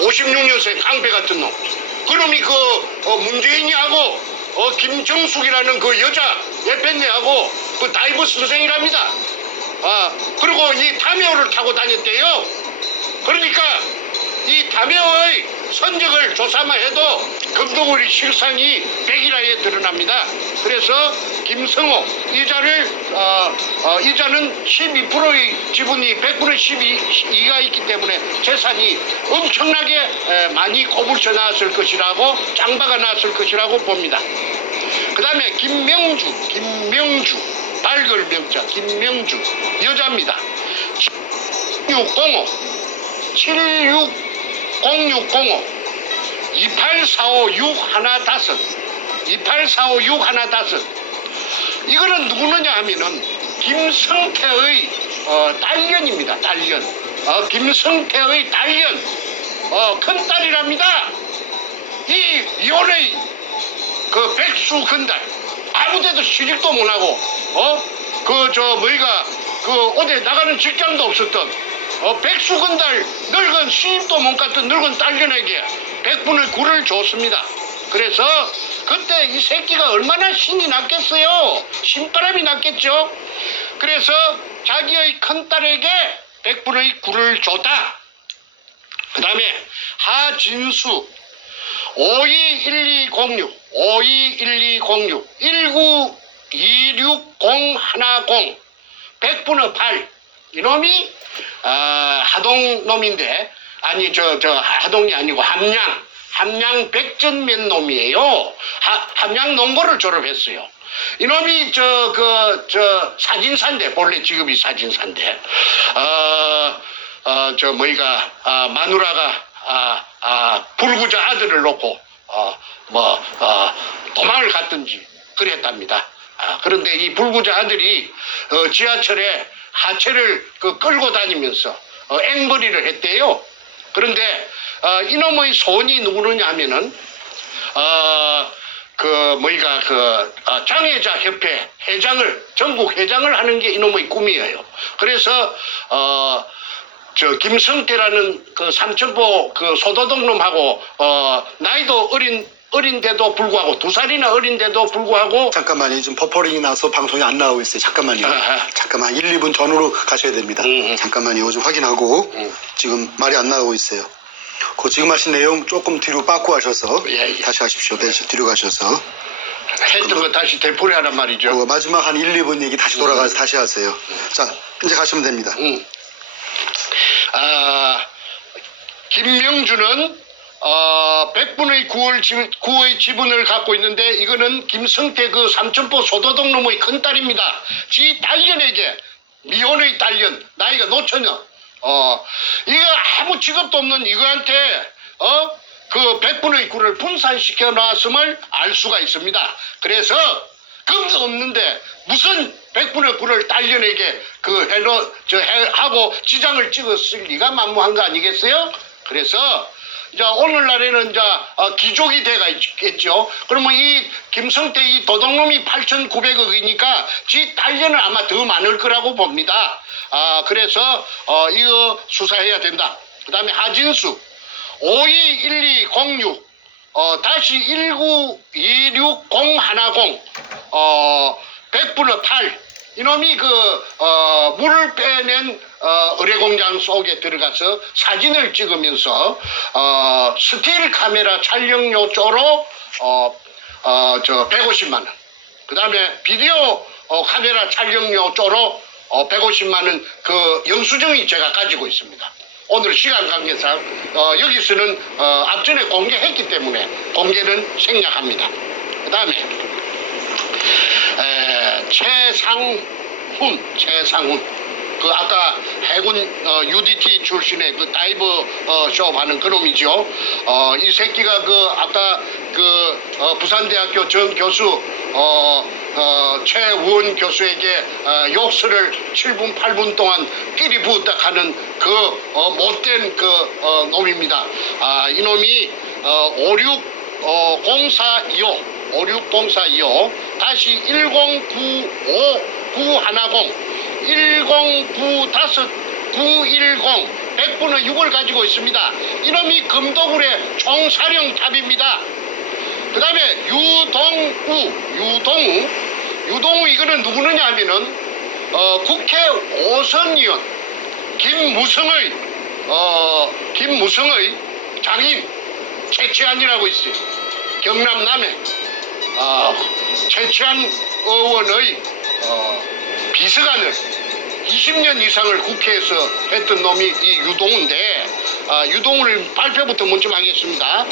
56년생 강배 같은 놈, 그놈이 문재인이하고 김정숙이라는 그 여자 예편네하고 그 다이브 선생이랍니다. 그리고 이 타메오를 타고 다녔대요. 그러니까 이 타메오의 선적을 조사만 해도 금도구리 실상이 백일하에 드러납니다. 그래서 김성호 이자는 12%의 지분이 100분의 12가 있기 때문에 재산이 엄청나게 많이 고불쳐 나왔을 것이라고, 짱박아 나왔을 것이라고 봅니다. 그 다음에 김명주 발글 명자 김명주 여자입니다. 7605 2845615 이거는 누구느냐 하면은 김성태의 딸년입니다. 딸년. 김성태의 딸년. 큰딸이랍니다. 이 이혼의 그 백수 건달 아무데도 시집도 못하고 어디 나가는 직장도 없었던 백수 건달 늙은 시집도 못 갔던 늙은 딸년에게 100분의 9를 줬습니다. 그래서 그때 이 새끼가 얼마나 신이 났겠어요. 신바람이 났겠죠. 그래서 자기의 큰딸에게 100분의 9를 줬다. 그 다음에 하진수 521206 1926010 100분의 8 이놈이 하동 놈인데 아니 저 하동이 아니고 함양 백전면 놈이에요. 함양 농고를 졸업했어요. 이놈이 저 사진사인데 본래 직업이 사진사인데 마누라가 불구자 아들을 놓고 도망을 갔든지 그랬답니다. 그런데 이 불구자 아들이 지하철에 하체를 끌고 다니면서 앵벌이를 했대요. 그런데 이놈의 손이 누구느냐 하면은 장애자 협회 회장을 전국 회장을 하는 게 이놈의 꿈이에요. 그래서 김성태라는 그 삼천포 그 소도동 놈하고 나이도 어린데도 불구하고 2살이나 어린데도 불구하고 잠깐만요. 지금 버퍼링이 나서 방송이 안 나오고 있어요. 잠깐만요. 잠깐만 1, 2분 전후로 가셔야 됩니다. 잠깐만요. 좀 확인하고 지금 말이 안 나오고 있어요. 그 지금 하신 내용 조금 뒤로 빠꾸 하셔서 다시 하십시오. 뒤로 가셔서 했던 거 다시 되풀이하란 말이죠. 그 마지막 한 1, 2분 얘기 다시 돌아가서 다시 하세요. 자, 이제 가시면 됩니다. 김명주는 100분의 9의 지분을 갖고 있는데 이거는 김성태 그 삼천포 소도동 놈의 큰딸입니다. 지 딸년에게 미혼의 딸년 나이가 노처녀 이거 아무 직업도 없는 이거한테 그 100분의 9를 분산시켜 놨음을 알 수가 있습니다. 그래서 금도 없는데 무슨 100분의 9를 딸년에게 하고 지장을 찍었을 리가 만무한 거 아니겠어요? 그래서 이제 오늘날에는 이제 기족이 돼가 있겠죠. 그러면 이 김성태 이 도둑놈이 8,900억이니까 지 딸년은 아마 더 많을 거라고 봅니다. 그래서 이거 수사해야 된다. 그 다음에 하진수 521206 다시 1926010 100분의 8 이놈이 물을 빼낸 의뢰공장 속에 들어가서 사진을 찍으면서 스틸 카메라 촬영료 쪼로 150만 원. 그 다음에 비디오 카메라 촬영료 쪼로 150만 원 그 영수증이 제가 가지고 있습니다. 오늘 시간 관계상 여기서는 앞전에 공개했기 때문에 공개는 생략합니다. 그 다음에 최상훈 그 아까 해군 UDT 출신의 그 다이버 쇼 하는 그놈이죠. 이 새끼가 아까 부산대학교 정 교수 최우원 교수에게 욕설을 7분 8분 동안 끼리 부었다 하는 그 못된 놈입니다. 이놈이 560425 다시 1095910 1095910 100분의 6을 가지고 있습니다. 이놈이 금도굴의 총사령탑입니다. 그 다음에 유동우 이거는 누구느냐 하면은 국회 5선 의원 김무성의 장인 최치한이라고 있어요. 경남 남해 최치한 의원의 비서관을 20년 이상을 국회에서 했던 놈이 이 유동우인데 유동우를 발표부터 먼저 하겠습니다.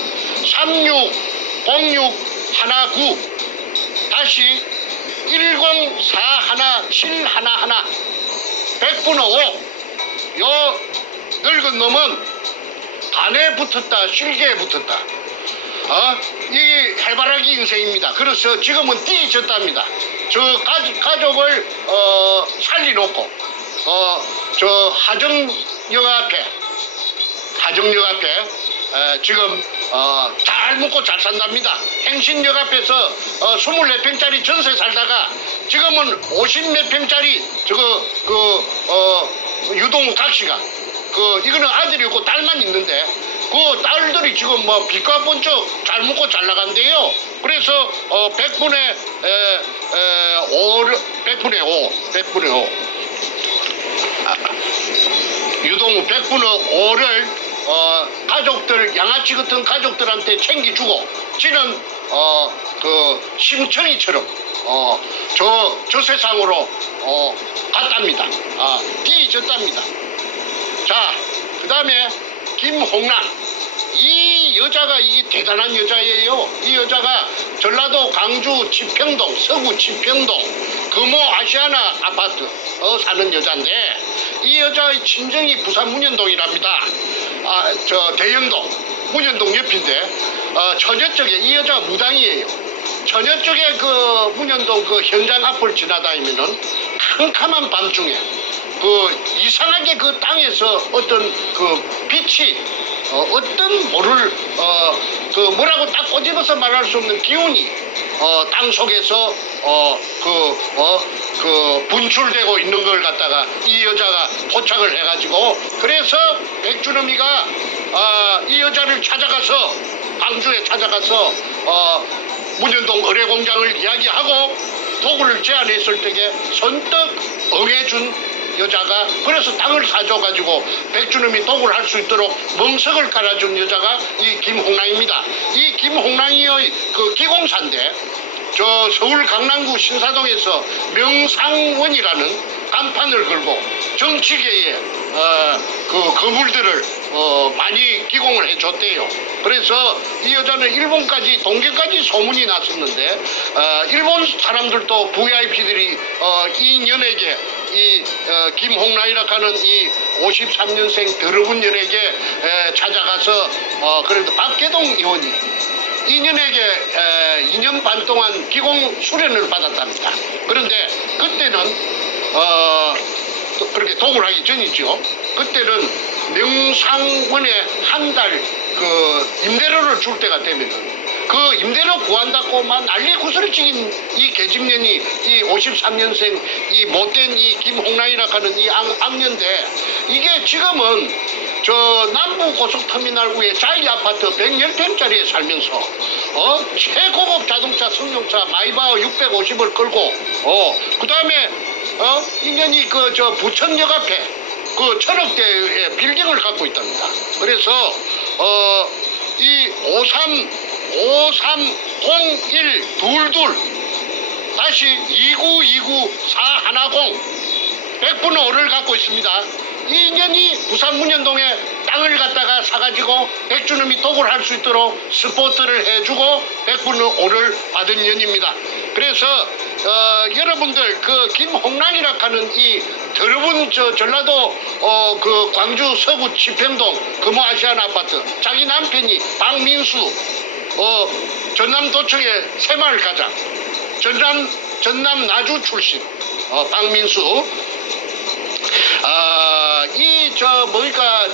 360619 다시 1041711 100분의 5. 요 늙은 놈은 간에 붙었다, 실개에 붙었다. 이 해바라기 인생입니다. 그래서 지금은 띠졌답니다. 저 가족을 살리놓고 저 하정역 앞에 지금 잘 먹고 잘 산답니다. 행신역 앞에서 24평짜리 전세 살다가 지금은 50몇 평짜리 유동 닥시가 이거는 아들이 없고 딸만 있는데 그 딸들이 지금 뭐 빚과 번쩍 잘 먹고 잘 나간대요. 그래서 100분의 5 유동 100분의 5를 가족들 양아치 같은 가족들한테 챙겨주고 지는 심청이처럼 저 세상으로 갔답니다. 뒤졌답니다. 자, 그 다음에 김홍랑. 이 여자가 이게 대단한 여자예요. 이 여자가 전라도 광주 지평동, 서구 지평동 금호 아시아나 아파트 사는 여자인데 이 여자의 친정이 부산 문현동이랍니다. 저 대연동, 문현동 옆인데 처녀 쪽에 이 여자가 무당이에요. 처녀 쪽에 그 문현동 그 현장 앞을 지나다니면은 캄캄한 밤중에 이상하게 그 땅에서 어떤 빛이 어떤 뭐라고 딱 꼬집어서 말할 수 없는 기운이 땅 속에서 분출되고 있는 걸 갖다가 이 여자가 포착을 해가지고 그래서 백주놈이가 이 여자를 찾아가서 광주에 찾아가서 문현동 의뢰공장을 이야기하고 도구를 제안했을 때에 선뜻 응해준 여자가 그래서 땅을 사줘가지고 백주놈이 도구를 할 수 있도록 멍석을 깔아준 여자가 이 김홍랑입니다. 이 김홍랑이의 기공사인데 저 서울 강남구 신사동에서 명상원이라는 간판을 걸고 정치계에 거물들을 많이 기공을 해줬대요. 그래서 이 여자는 일본까지 동계까지 소문이 났었는데 일본 사람들도 VIP들이 이 년에게 이 김홍랑이라 하는 이 53년생 더러운 년에게 찾아가서 그래도 박계동 의원이 이 년에게 2년 반 동안 기공 수련을 받았답니다. 그런데 그때는 그렇게 도굴 하기 전이죠. 그때는 명상원에 한 달 임대료를 줄 때가 되면은 그 임대료 구한다고 막 난리 구슬치긴 이 계집년이 이 53년생 이 못된 이 김홍랑이라 하는 이 악년데 이게 지금은 저 남부 고속터미널 위에 자이 아파트 110평짜리에 살면서 최고급 자동차 승용차 마이바흐 650을 끌고 그 다음에 인연이 저 부천역 앞에 그 천억대의 빌딩을 갖고 있답니다. 그래서 이 530122 다시 2929410 100분의 5를 갖고 있습니다. 이 인연이 부산 문현동에 땅을 갖다가 사가지고 백주놈이 도굴 할 수 있도록 스포트를 해주고 100분의 5를 받은 년입니다. 그래서 여러분들 김홍랑이라 하는 이 더러운 전라도 광주 서구 지평동 금호 아시아나 아파트 자기 남편이 박민수 전남도청의 새마을 가장 전남 나주 출신 박민수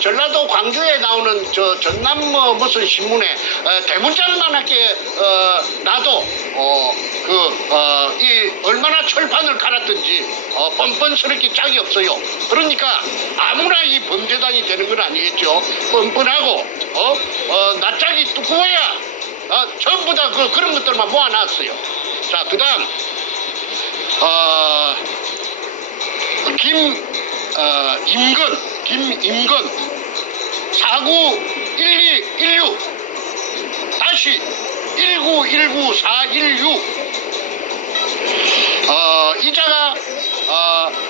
전라도 광주에 나오는 전남 무슨 신문에 대문짝만하게 나도 이 얼마나 철판을 갈았든지 뻔뻔스럽게 짝이 없어요. 그러니까 아무나 이 범죄단이 되는 건 아니겠죠. 뻔뻔하고 낯짝이 두꺼워야 전부 다 그런 것들만 모아놨어요. 자, 그다음 김임건 491216 다시 1919416 이자가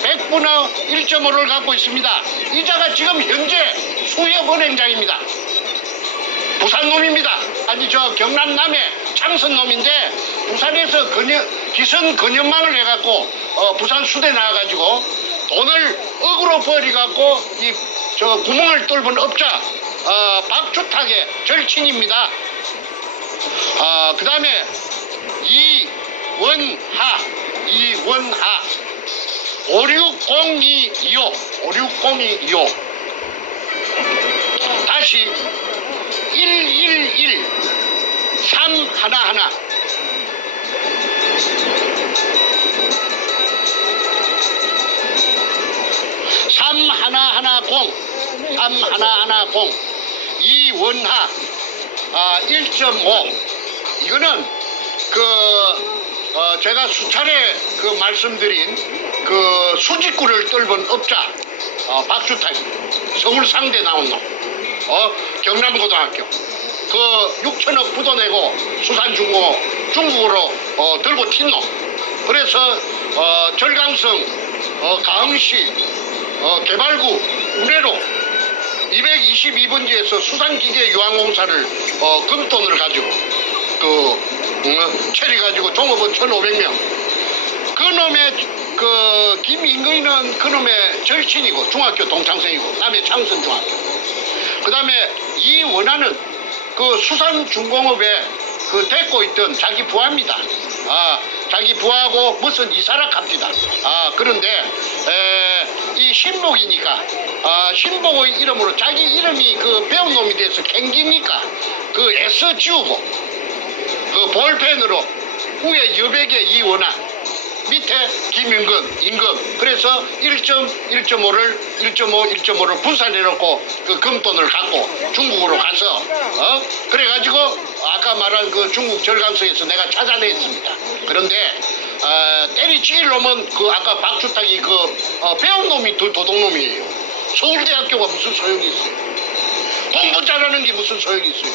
100분의 1.5를 갖고 있습니다. 이자가 지금 현재 수협은행장입니다. 부산 놈입니다. 아니 경남 남해 창선 놈인데 부산에서 기선 건연망을 해갖고 부산 수대 나와가지고 돈을 억으로 벌이갖고 이 저 구멍을 뚫은 업자 박주탁의 절친입니다. 그 다음에 이원하 560225 다시 111 311 3110 이원하 1.5 이거는 제가 수차례 말씀드린 수직구를 뚫은 업자 박주탁이 서울 상대 나온 놈 경남고등학교 6천억 부도내고 수산중공업 중국으로 들고 튄 놈. 그래서 절강성 가흥시 개발구 운해로 222번지에서 수산기계 유항공사를 금돈을 가지고 처리가지고 종업원 1,500명. 그 놈의 김인근이는 그 놈의 절친이고 중학교 동창생이고 남해 창선중학교. 그 다음에 이원하는 수산중공업에 데리고 있던 자기 부하입니다. 자기 부하고 무슨 이사락합니다. 그런데 이 신복이니까 신복의 이름으로 자기 이름이 배운 놈이 돼서 캥기니까 S 지우고 볼펜으로 위에 여백에 이원하 밑에 김인근 임금 그래서 1.5를 1.5를 분산해놓고 금돈을 갖고 중국으로 가서 그래가지고 아까 말한 중국 절강성에서 내가 찾아냈습니다. 그런데 때리치길 놈은 아까 박주탁이 배운 놈이 도둑놈이에요. 서울대학교가 무슨 소용이 있어요. 공부 잘하는 게 무슨 소용이 있어요.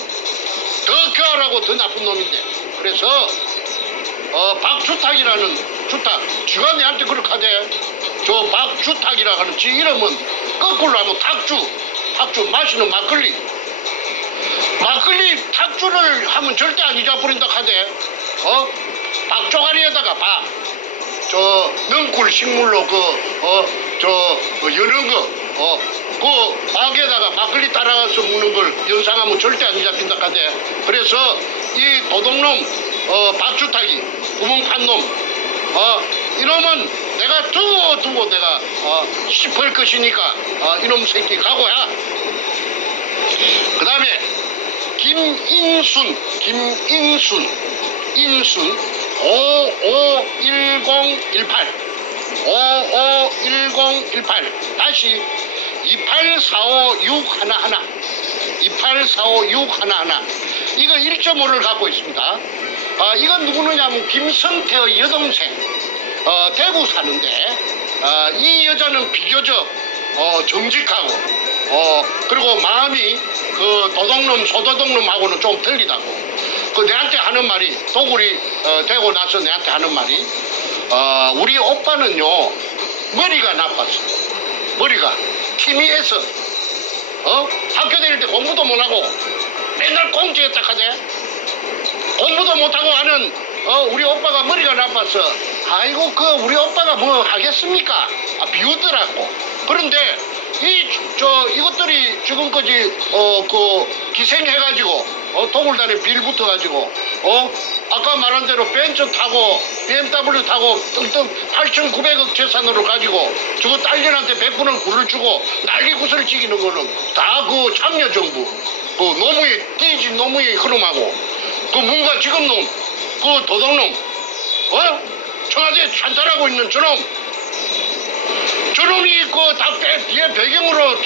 더 교활하고 더 나쁜 놈인데. 그래서 박주탁이라는 주탁 쥐가 내한테 그렇게 하대. 저 박주탁이라 하는 지 이름은 거꾸로 하면 탁주 마시는 막걸리 탁주를 하면 절대 안 잊어버린다 하대. 박조가리에다가 저 능굴 식물로 여는 거 박에다가 막걸리 따라가서 먹는 걸 연상하면 절대 안 잡힌다 하대. 그래서 이 도둑놈 박주탁이 구멍 판 놈 이놈은 내가 두고 내가 씹을 것이니까 이놈 새끼 각오야. 그 다음에 김인순 551018 다시 2845611 이거 1.5를 갖고 있습니다. 이건 누구느냐면 김성태의 여동생 대구 사는데 이 여자는 비교적 정직하고 그리고 마음이 도둑놈 소도둑놈하고는 좀 틀리다고 내한테 하는 말이 도굴이 되고 나서 내한테 하는 말이 우리 오빠는요 머리가 나빴어. 머리가 희미해서 학교 다닐 때 공부도 못하고 맨날 공지했다 하대. 공부도 못하고 하는 우리 오빠가 머리가 나빠서 아이고 우리 오빠가 뭐 하겠습니까? 비웃더라고. 그런데 이것들이 지금까지 기생해가지고 동굴단에 빌 붙어가지고 아까 말한 대로 벤츠 타고 BMW 타고 뜬뜬 8,900억 재산으로 가지고 저거 딸년한테 100분을 굴을 주고 난리 구슬을 찍이는 거는 다 참여정부 노무의 띠진 노무의 흐름하고 뭔가 지금 놈 도둑놈 청와대에 찬탈하고 있는 저놈이 다 뒤에 배경으로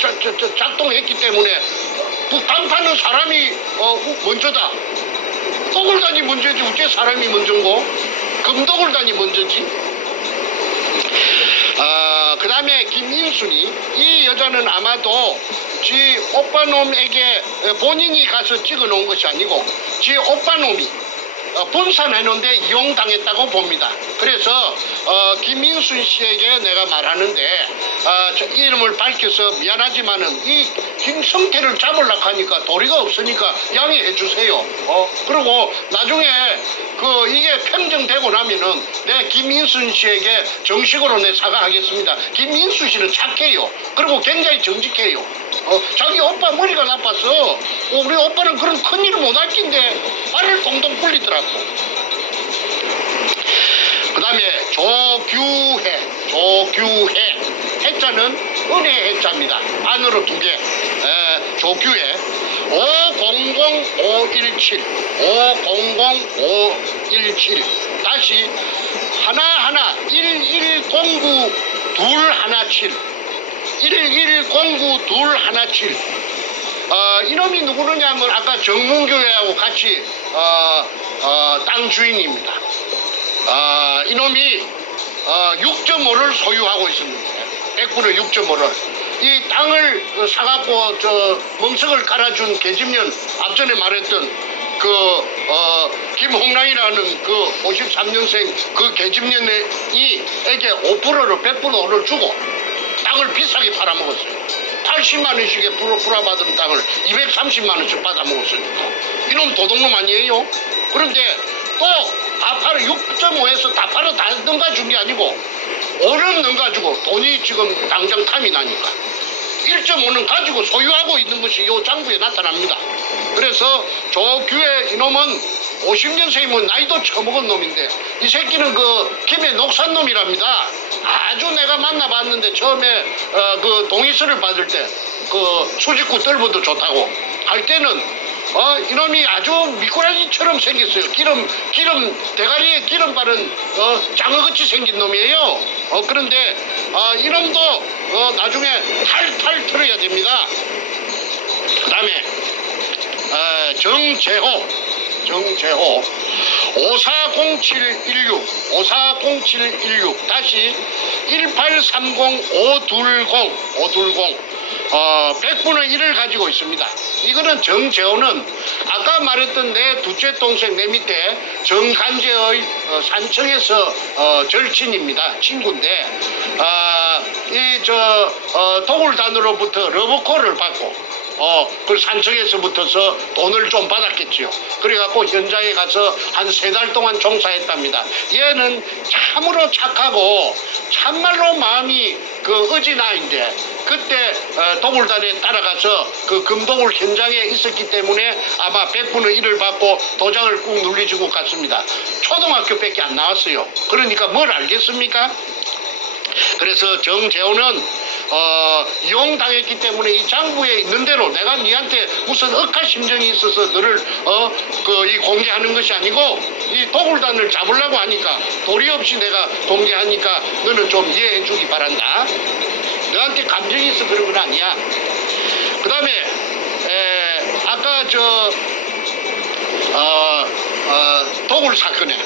작동했기 때문에 간판은 사람이 먼저다. 도굴단이 먼저지 어째 사람이 먼저고 금도굴단이 먼저지. 그 다음에 김인순이 이 여자는 아마도 지 오빠놈에게 본인이 가서 찍어 놓은 것이 아니고 지 오빠놈이 분산해놓은데 이용당했다고 봅니다. 그래서 김인순 씨에게 내가 말하는데 저 이름을 밝혀서 미안하지만은 이 김성태를 잡으려고 하니까 도리가 없으니까 양해해 주세요. 그리고 나중에 이게 평정되고 나면은 내가 김인순 씨에게 정식으로 내 사과하겠습니다. 김인순 씨는 착해요. 그리고 굉장히 정직해요. 자기 오빠 머리가 나빠서 우리 오빠는 그런 큰일을 못할 낀데 말을 동동 굴리더라고. 그 다음에 조규해 해자는 은혜 해자입니다. 안으로 2개. 조규해 500517 다시 하나하나 1109217 1109217 이놈이 누구느냐면 아까 정문교회하고 같이 땅 주인입니다. 이놈이 6.5를 소유하고 있습니다. 100분의 6.5를. 이 땅을 사갖고 멍석을 깔아준 계집년, 앞전에 말했던 김홍랑이라는 53년생 그 계집년에게 5%를 100%를 주고 땅을 비싸게 팔아먹었어요. 80만 원씩에 불화받은 땅을 230만 원씩 받아먹었으니까 이놈 도둑놈 아니에요? 그런데 또 다 팔아 6.5에서 다 팔아 다 넘가준 게 아니고 5는 넘가지고 돈이 지금 당장 탐이 나니까 1.5는 가지고 소유하고 있는 것이 요 장부에 나타납니다. 그래서 조규의 이놈은 50년생이면 나이도 처먹은 놈인데 이 새끼는 김해 녹산 놈이랍니다. 아주 내가 만나봤는데 처음에 동의서를 받을 때 수직구 뜰보도 좋다고 할 때는 이놈이 아주 미꾸라지처럼 생겼어요. 기름 대가리에 기름 바른 장어같이 생긴 놈이에요. 그런데 이놈도 나중에 탈탈 털어야 됩니다. 그 다음에 정재호 540716 다시 1830520 100분의 1을 가지고 있습니다. 이거는 정재호는 아까 말했던 내 둘째 동생 내 밑에 정간재의 산청에서 절친입니다. 친구인데 도굴단으로부터 러브콜을 받고 그 산청에서부터서 돈을 좀 받았겠지요. 그래갖고 현장에 가서 한 3달 동안 종사했답니다. 얘는 참으로 착하고 참말로 마음이 어진아인데 그때 도굴단에 따라가서 금도굴 현장에 있었기 때문에 아마 100분의 1을 받고 도장을 꾹 눌리주고 갔습니다. 초등학교밖에 안 나왔어요. 그러니까 뭘 알겠습니까? 그래서 정재호는 이용당했기 때문에 이 장부에 있는 대로 내가 니한테 무슨 억할 심정이 있어서 너를 이 공개하는 것이 아니고 이 도굴단을 잡으려고 하니까 도리 없이 내가 공개하니까 너는 좀 이해해 주기 바란다. 너한테 감정이 있어 그런 건 아니야. 그 다음에 아까 도굴 사건에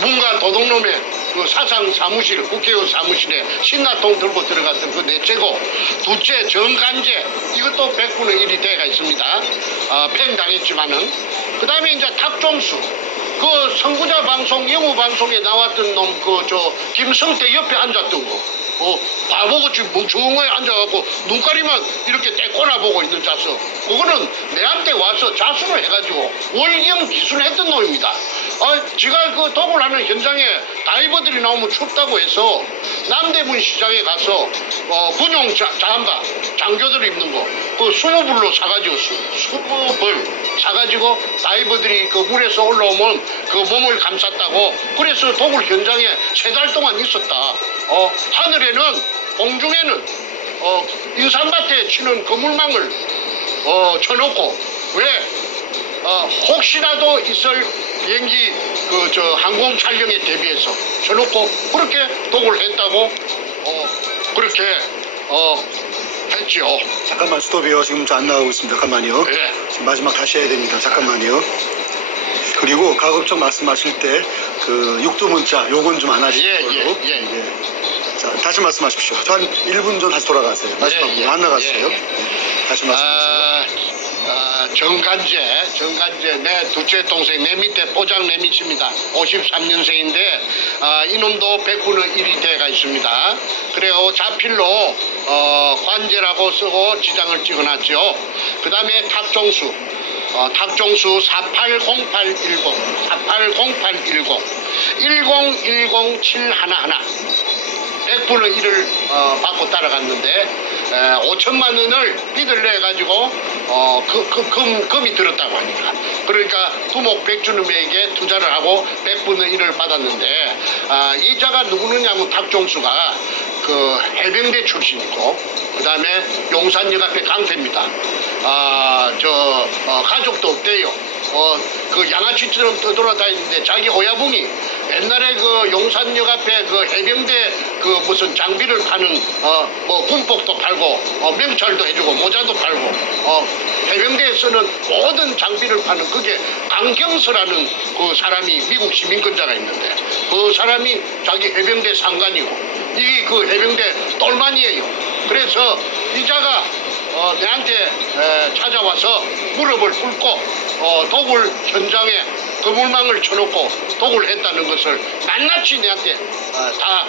문가 도둑놈의 사상 사무실, 국회의원 사무실에 신나통 들고 들어갔던 그 넷째고, 둘째 정간재, 이것도 100분의 1이 돼가 있습니다. 팽당했지만은. 그 다음에 이제 탁종수, 선구자 방송, 영우 방송에 나왔던 놈, 김성태 옆에 앉았던 거. 바보같이 멍청하게 앉아갖고 눈가리만 이렇게 떼꼬나 보고 있는 자석. 그거는 내한테 와서 자수를 해가지고 월경 기술했던 놈입니다. 지가 도굴하는 현장에 다이버들이 나오면 춥다고 해서 남대문 시장에 가서 군용 잠바 장교들 입는 거 20불로 사가지고 20불 사가지고 다이버들이 물에서 올라오면 몸을 감쌌다고. 그래서 도굴 현장에 3달 동안 있었다. 하늘에는 공중에는 인삼밭에 치는 그물망을 쳐놓고 왜 혹시라도 있을 비행기 항공 촬영에 대비해서 쳐놓고 그렇게 도굴을 했다고 그렇게 했죠. 잠깐만 스톱이요. 지금 안 나가고 있습니다. 잠깐만요. 예. 지금 마지막 다시 해야 됩니다. 잠깐만요. 그리고 가급적 말씀하실 때 육두 문자 요건 좀 안 하시는 걸로. 예. 자, 다시 말씀하십시오. 한 1분 전 다시 돌아가세요. 마지막 안 나갔어요. 예. 다시 말씀하세요. 정간제 내 둘째 동생 내 밑에 보장 내 밑입니다. 53년생인데 이놈도 100분의 1이 돼가 있습니다. 그래요 자필로 관제라고 쓰고 지장을 찍어놨죠. 그 다음에 탁종수 탁종수 480810 1010711 100분의 1을 받고 따라갔는데 5천만 원을 빚을 내가지고 금이 들었다고 하니까 그러니까 두목 백주놈에게 투자를 하고 100분의 1을 받았는데 이자가 누구느냐면 탁종수가 그 해병대 출신이고 그 다음에 용산역 앞에 깡패입니다. 가족도 없대요. 그 양아치처럼 떠돌아다니는데 자기 오야붕이 옛날에 그 용산역 앞에 그 해병대 그 무슨 장비를 파는 뭐 군복도 팔고 명찰도 해주고 모자도 팔고 해병대에 쓰는 모든 장비를 파는 그게 강경서라는 그 사람이 미국 시민권자가 있는데 그 사람이 자기 해병대 상관이고 이게 그 해병대 똘만이에요. 그래서 이자가 내한테 찾아와서 무릎을 꿇고 독을 현장에 그물망을 쳐놓고 독을 했다는 것을 낱낱이 내한테 다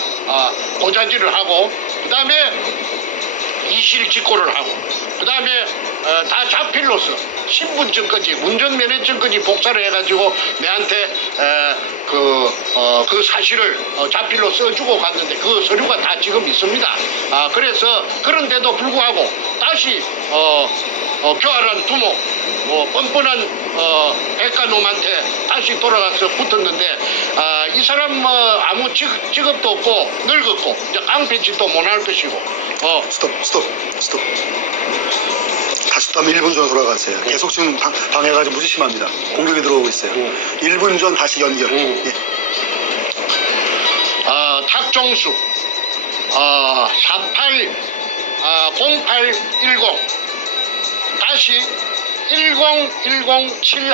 고자질을 하고 그 다음에 이실직고를 하고 그 다음에 다 자필로서 신분증까지 운전면허증까지 복사를 해가지고 내한테 그 사실을 자필로 써주고 갔는데 그 서류가 다 지금 있습니다. 그래서 그런데도 불구하고 다시 교활한 두목 뻔뻔한 백가놈한테 다시 돌아가서 붙었는데 이 사람 아무 직업도 없고 늙었고 이제 깡패짓도 못할 것이고 스톱. 다시 또 한번 1분 전으로 돌아가세요. 계속 지금 방해가 좀 무지 심합니다. 공격이 들어오고 있어요. 1분 전 다시 연결. 예. 탁종수 0810 다시 1010711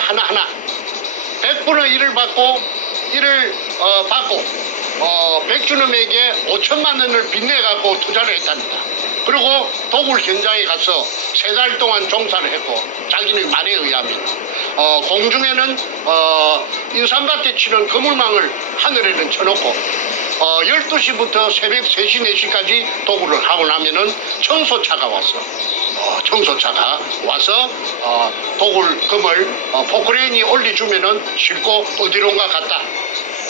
100분의 1을 받고 백주놈에게 5천만 원을 빚내갖고 투자를 했답니다. 그리고 도굴 현장에 가서 3달 동안 종사를 했고 자기는 말에 의하면 공중에는 인삼밭에 치는 그물망을 하늘에는 쳐놓고 12시부터 새벽 3시, 4시까지 도굴을 하고 나면은 청소차가 왔어. 청소차가 와서 도굴 금을 포크레인이 올려주면은 싣고 어디론가 갔다.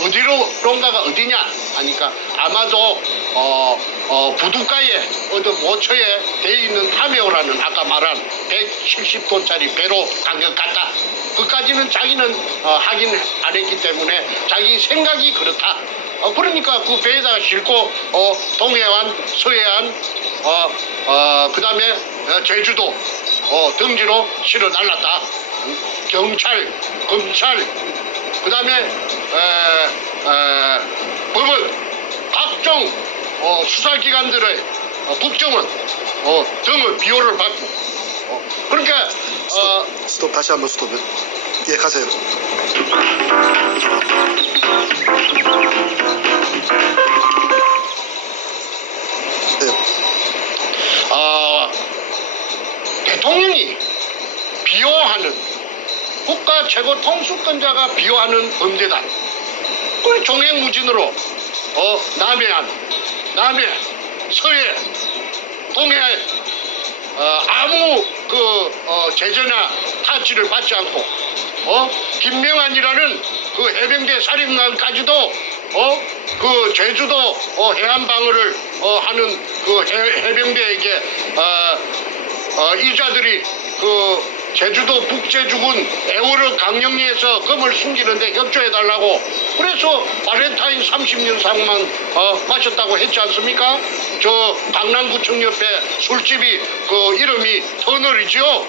어디론가가 어디냐 하니까 아마도 부둣가에 어떤 모처에 돼 있는 타메오라는 아까 말한 170톤짜리 배로 간 것 같다. 그까지는 자기는 확인 안 했기 때문에 자기 생각이 그렇다. 그러니까 그 배에다가 싣고 동해안, 서해안, 그 다음에 제주도 등지로 실어 날랐다. 경찰, 검찰, 그 다음에 법원, 각종 수사기관들의 국정원 등의 비호를 받고 그러니까 스톱 다시 한번 스톱. 예, 가세요. 네. 대통령이 비호하는 국가 최고 통수권자가 비호하는 범죄다. 그걸 종횡무진으로 남해, 서해, 동해 아무 제재나 타치를 받지 않고 김명한이라는 그 해병대 사령관까지도 그 제주도 해안 방어를 하는 그 해병대에게 이자들이 그 제주도 북제주군 애월어 강령리에서 금을 숨기는데 협조해달라고 그래서 발렌타인 30년상만 마셨다고 했지 않습니까? 저 강남구청 옆에 술집이 그 이름이 터널이죠.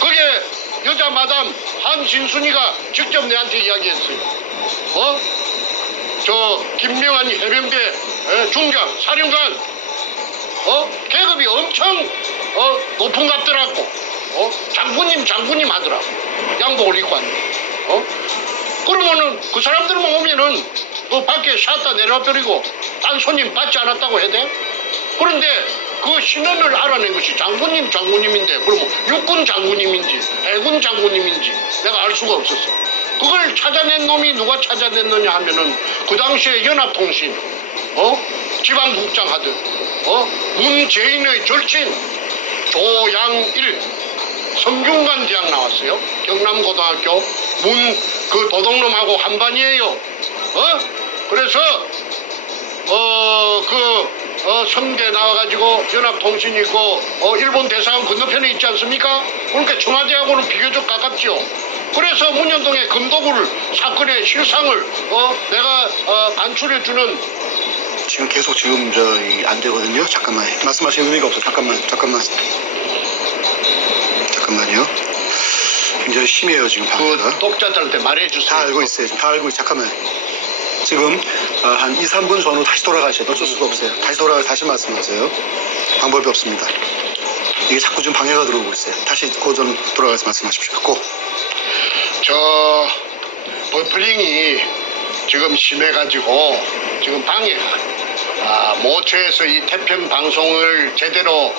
그게 여자 마담 한진순이가 직접 내한테 이야기했어요. 저 김명한이 해병대 중장 사령관 계급이 엄청 높은 갑더라고. 장군님 하더라고. 양복을 입고 왔는데. 그러면은 그 사람들만 오면은 그 밖에 샷다 내려버리고 딴 손님 받지 않았다고 해야 돼? 그런데 그 신원을 알아낸 것이 장군님인데 그러면 육군 장군님인지 해군 장군님인지 내가 알 수가 없었어. 그걸 찾아낸 놈이 누가 찾아냈느냐 하면은 그 당시에 연합통신 지방국장 하던 문재인의 절친 조양일 성균관 대학 나왔어요. 경남고등학교 그 도둑놈하고 한반이에요. 그래서 성대 나와가지고 연합통신 있고 일본 대사관 건너편에 있지 않습니까? 그러니까 청와대하고는 비교적 가깝죠. 그래서 문현동의 금도굴 사건의 실상을 내가 간추려주는. 지금 계속 지금 안 되거든요. 잠깐만 말씀하시는 의미가 없어. 잠깐만요. 굉장히 심해요 지금 방해가. 그 독자들한테 말해주세요. 다 알고 있어요. 다 알고 있어요. 잠깐만요. 지금 한 2, 3분 전후 다시 돌아가셔야 어쩔 수가 없어요. 다시 돌아가서 다시 말씀하세요. 방법이 없습니다. 이게 자꾸 지금 방해가 들어오고 있어요. 다시 고전 돌아가서 말씀하십시오. 고. 버플링이 지금 심해가지고 지금 방해가 모처에서 이 태평 방송을 제대로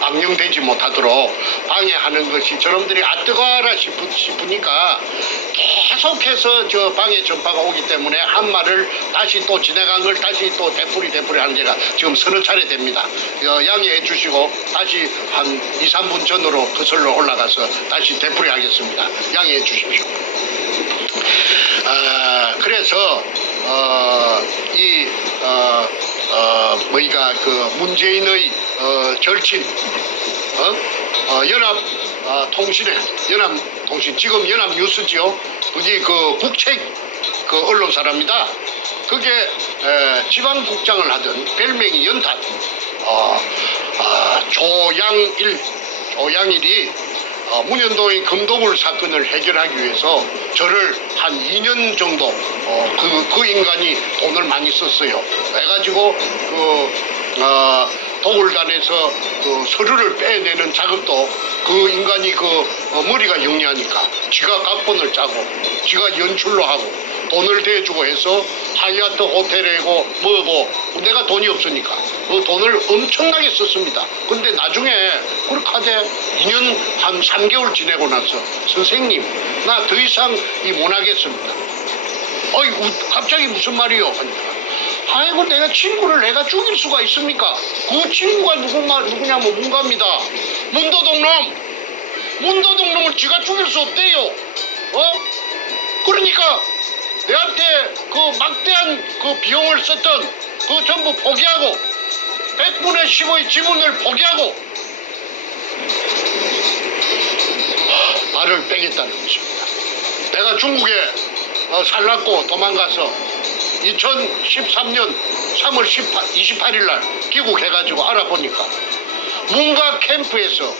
방영되지 못하도록 방해하는 것이 저놈들이 뜨거워라 싶으니까 계속해서 저 방해 전파가 오기 때문에 한 말을 다시 또 진행한 걸 다시 또 되풀이 하는 제가 지금 서너 차례 됩니다. 양해해 주시고 다시 한 2, 3분 전으로 거슬러 올라가서 다시 되풀이 하겠습니다. 양해해 주십시오. 그래서 문재인의 절친 연합통신 지금 연합뉴스지요. 그게 국책 언론사랍니다. 그게 지방국장을 하던 별명이 연탄 조양일이 문현동의 금도굴 사건을 해결하기 위해서 저를 한 2년 정도 그 인간이 돈을 많이 썼어요. 해가지고 도굴단에서 서류를 빼내는 작업도 그 인간이 머리가 영리하니까 지가 각본을 짜고 지가 연출로 하고 돈을 대주고 해서 하얏트 호텔이고 뭐고 내가 돈이 없으니까 그 돈을 엄청나게 썼습니다. 근데 나중에 그렇게 하되 2년 한 3개월 지내고 나서 선생님 나 더 이상 못 하겠습니다. 갑자기 무슨 말이요? 하니까 아이고 내가 친구를 내가 죽일 수가 있습니까? 그 친구가 누구냐면 문갑니다. 문도둑놈을 지가 죽일 수 없대요. 그러니까 내한테 막대한 비용을 썼던 전부 포기하고 100분의 10의 지분을 포기하고 말을 빼겠다는 것입니다. 내가 중국에 살랐고 도망가서 2013년 3월 28일 날 귀국해가지고 알아보니까 문가 캠프에서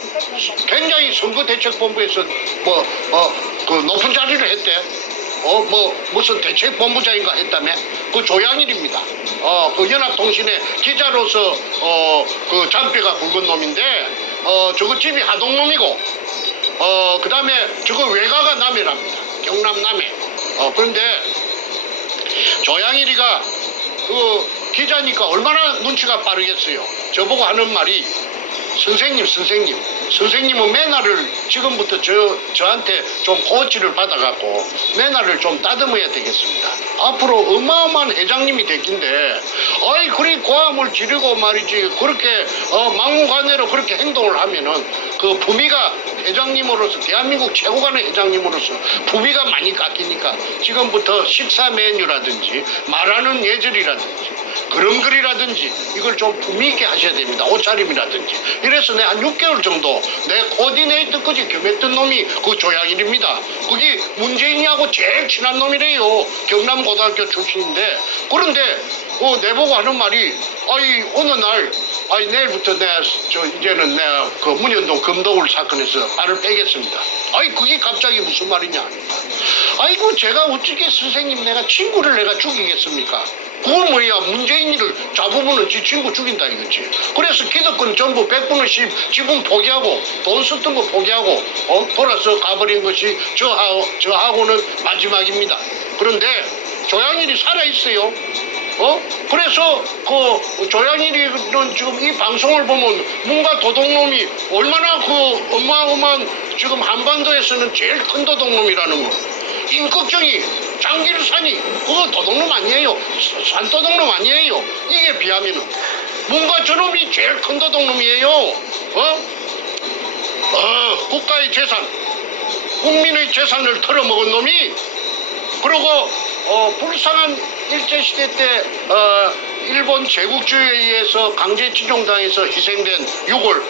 굉장히 선거대책본부에서 높은 자리를 했대. 무슨 대책본부장인가 했다며. 그 조양일입니다. 연합통신의 기자로서 잔뼈가 굵은 놈인데 저거 집이 하동놈이고 그 다음에 저거 외가가 남해랍니다. 경남 남해. 그런데 조양일이가 기자니까 얼마나 눈치가 빠르겠어요. 저보고 하는 말이 선생님은 매너를 지금부터 저한테 좀 코치를 받아갖고 매너를 좀 다듬어야 되겠습니다. 앞으로 어마어마한 회장님이 됐긴데 그리 고함을 지르고 말이지 그렇게 막무가내로 그렇게 행동을 하면은 그 품위가 회장님으로서 대한민국 최고간의 회장님으로서 품위가 많이 깎이니까 지금부터 식사 메뉴라든지 말하는 예절이라든지 그림글이라든지 이걸 좀 품위 있게 하셔야 됩니다. 옷차림이라든지. 이래서 내가 한 6개월 정도 내 코디네이터까지 겸했던 놈이 그 조양일입니다. 그게 문재인이하고 제일 친한 놈이래요. 경남고등학교 출신인데. 그런데 내보고 하는 말이 어느 날 내일부터 이제는 내가 문현동 금도굴 사건에서 발을 빼겠습니다. 그게 갑자기 무슨 말이냐. 아이고 제가 어떻게 선생님 내가 친구를 내가 죽이겠습니까? 그건 뭐야 문재인이를 잡으면은 지 친구 죽인다 이거지. 그래서 기득권 전부 100분의 10 지분 포기하고 돈 썼던 거 포기하고 돌아서 가버린 것이 저하고는 마지막입니다. 그런데 조양일이 살아있어요. 그래서 그 조양일이는 지금 이 방송을 보면 뭔가 도둑놈이 얼마나 그 어마어마한 지금 한반도에서는 제일 큰 도둑놈이라는 거. 임꺽정이 장길산이 그거 도둑놈 아니에요. 산도둑놈 아니에요. 이게 비하면은 뭔가 저놈이 제일 큰 도둑놈이에요. 국가의 재산, 국민의 재산을 털어먹은 놈이 그리고 불쌍한 일제시대 때 일본 제국주의에 의해서 강제징용당해서 희생된 6월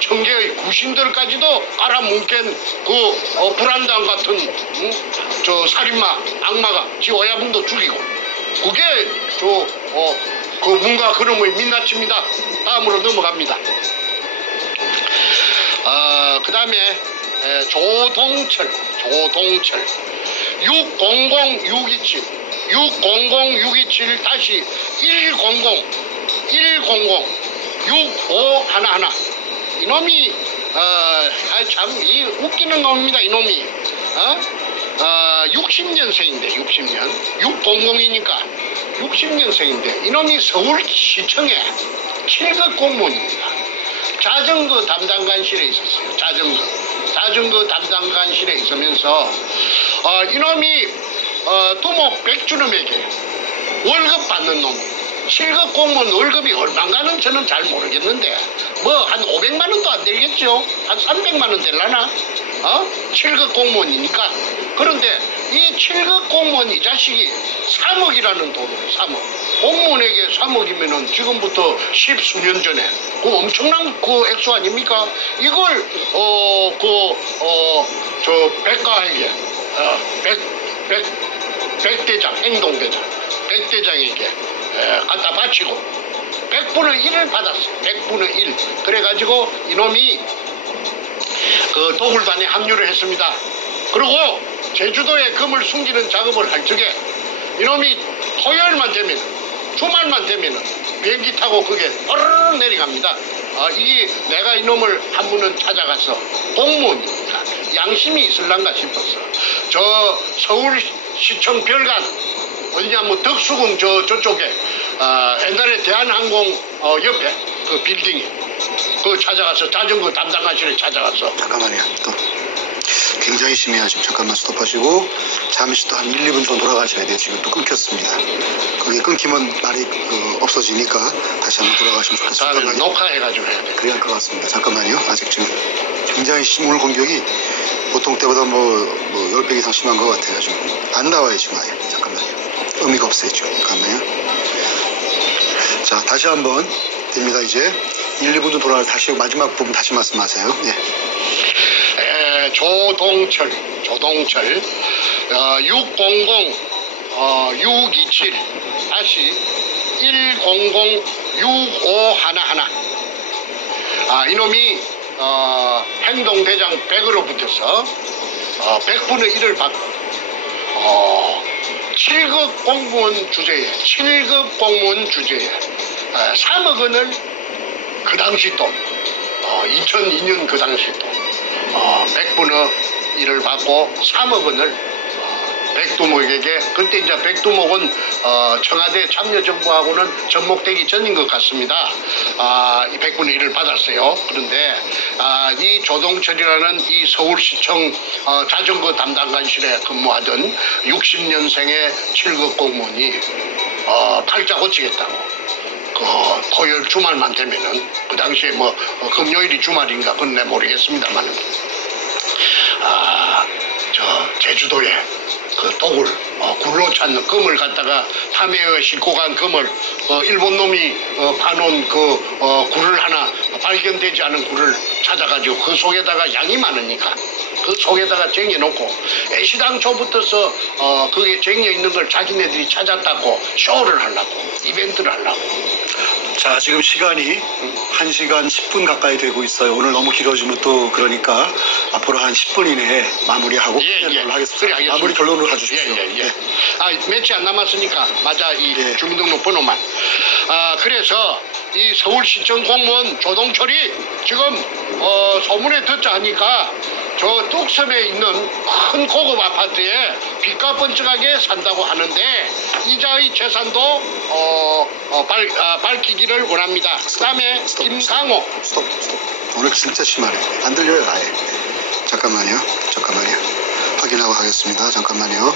청계의 구신들까지도 깔아뭉갠 그 불안당 같은 저 살인마 악마가 지 오야붕도 죽이고 그게 그 문과 그놈의 민낯입니다. 다음으로 넘어갑니다. 그 다음에 조동철 600627 다시 100 이놈이 참 이 웃기는 놈입니다. 이놈이 60년생인데 60년 600이니까 60년생인데 이놈이 서울시청에 7급 공무원입니다. 자전거 담당관실에 있었어요. 자전거 담당관실에 있으면서 이놈이 두목 백주놈에게 월급 받는 놈 7급 공무원 월급이 얼마인가는 저는 잘 모르겠는데 뭐 한 500만 원도 안 되겠죠. 한 300만 원 될라나? 7급 공무원이니까. 그런데 이 7급 공무원 이 자식이 3억이라는 돈을 3억. 공무원에게 3억이면은 지금부터 10수년 전에 그 엄청난 그 액수 아닙니까? 이걸 저 백가에게 백대장 행동대장 백대장에게 갖다 바치고 100분의 1을 받았어요. 100분의 1. 그래가지고 이놈이 그 도굴반에 합류를 했습니다. 그리고 제주도에 금을 숨기는 작업을 할 적에 이놈이 토요일만 되면 주말만 되면 비행기 타고 그게 어르르 내려갑니다. 이게 내가 이놈을 한 번은 찾아가서 공무원이니까 양심이 있을란가 싶었어. 저 서울시청 별관 어디냐 뭐 덕수궁 저쪽에 옛날에 대한항공 옆에 그 빌딩에 그 찾아가서 자전거 담당관실에 찾아가서 잠깐만요. 또 굉장히 심해요. 지금 잠깐만 스톱하시고 잠시 또 한 1, 2분 정도 돌아가셔야 돼요. 지금 또 끊겼습니다. 그게 끊기면 말이 없어지니까 다시 한번 돌아가시면 좋겠습니다. 다음에 녹화해가지고 해야 돼. 그래야 할 것 같습니다. 잠깐만요. 아직 지금 굉장히 오늘 공격이 보통 때보다 뭐 10배 이상 심한 것 같아요. 지금 안 나와요. 지금 아예. 잠깐만요. 의미가 없어요. 지금. 잠깐만요. 자, 다시 한번 됩니다. 이제 1, 2분 좀 돌아가서 다시 마지막 부분 다시 말씀하세요. 네. 조동철 600-627 다시 100-6511 이놈이 행동대장 100으로 붙어서 100분의 1을 받고 7급 공무원 주제에 3억 원을 그 당시 돈 2002년 그 당시 돈 100분의 1을 받고 3억 원을 백두목에게 그때 이제 백두목은 청와대 참여정부하고는 접목되기 전인 것 같습니다. 이 100분의 1을 받았어요. 그런데 이 조동철이라는 이 서울시청 자전거 담당관실에 근무하던 60년생의 7급 공무원이 팔자 고치겠다고 토요일 주말만 되면은 그 당시에 뭐 금요일이 주말인가 그건 내 모르겠습니다만 저 제주도에 그 독을 굴로 찾는 금을 갖다가 탐해에 싣고 간 금을 일본 놈이 파놓은 그 굴을 하나 발견되지 않은 굴을 찾아가지고 그 속에다가 양이 많으니까 그 속에다가 쟁여놓고 애시당초부터서 그게 쟁여 있는 걸 자기네들이 찾았다고 쇼를 하려고 이벤트를 하려고. 자, 지금 시간이 1시간 10분 가까이 되고 있어요. 오늘 너무 길어지면 또 그러니까 앞으로 한 10분 이내에 마무리하고 끝내는 하겠습니다. 그래, 마무리 결론으로 가주십시오. 예. 며칠 안 남았으니까 맞아 이 주민등록 번호만. 그래서 이 서울시청 공무원 조동철이 지금 소문에 듣자 하니까 저 뚝섬에 있는 큰 고급 아파트에 빚가 번쩍하게 산다고 하는데 이자의 재산도 밝히기를 원합니다. 그다음에 김강호. 스톱. 오늘 진짜 심하네. 안 들려요, 아예. 잠깐만요. 확인하고 하겠습니다. 잠깐만요.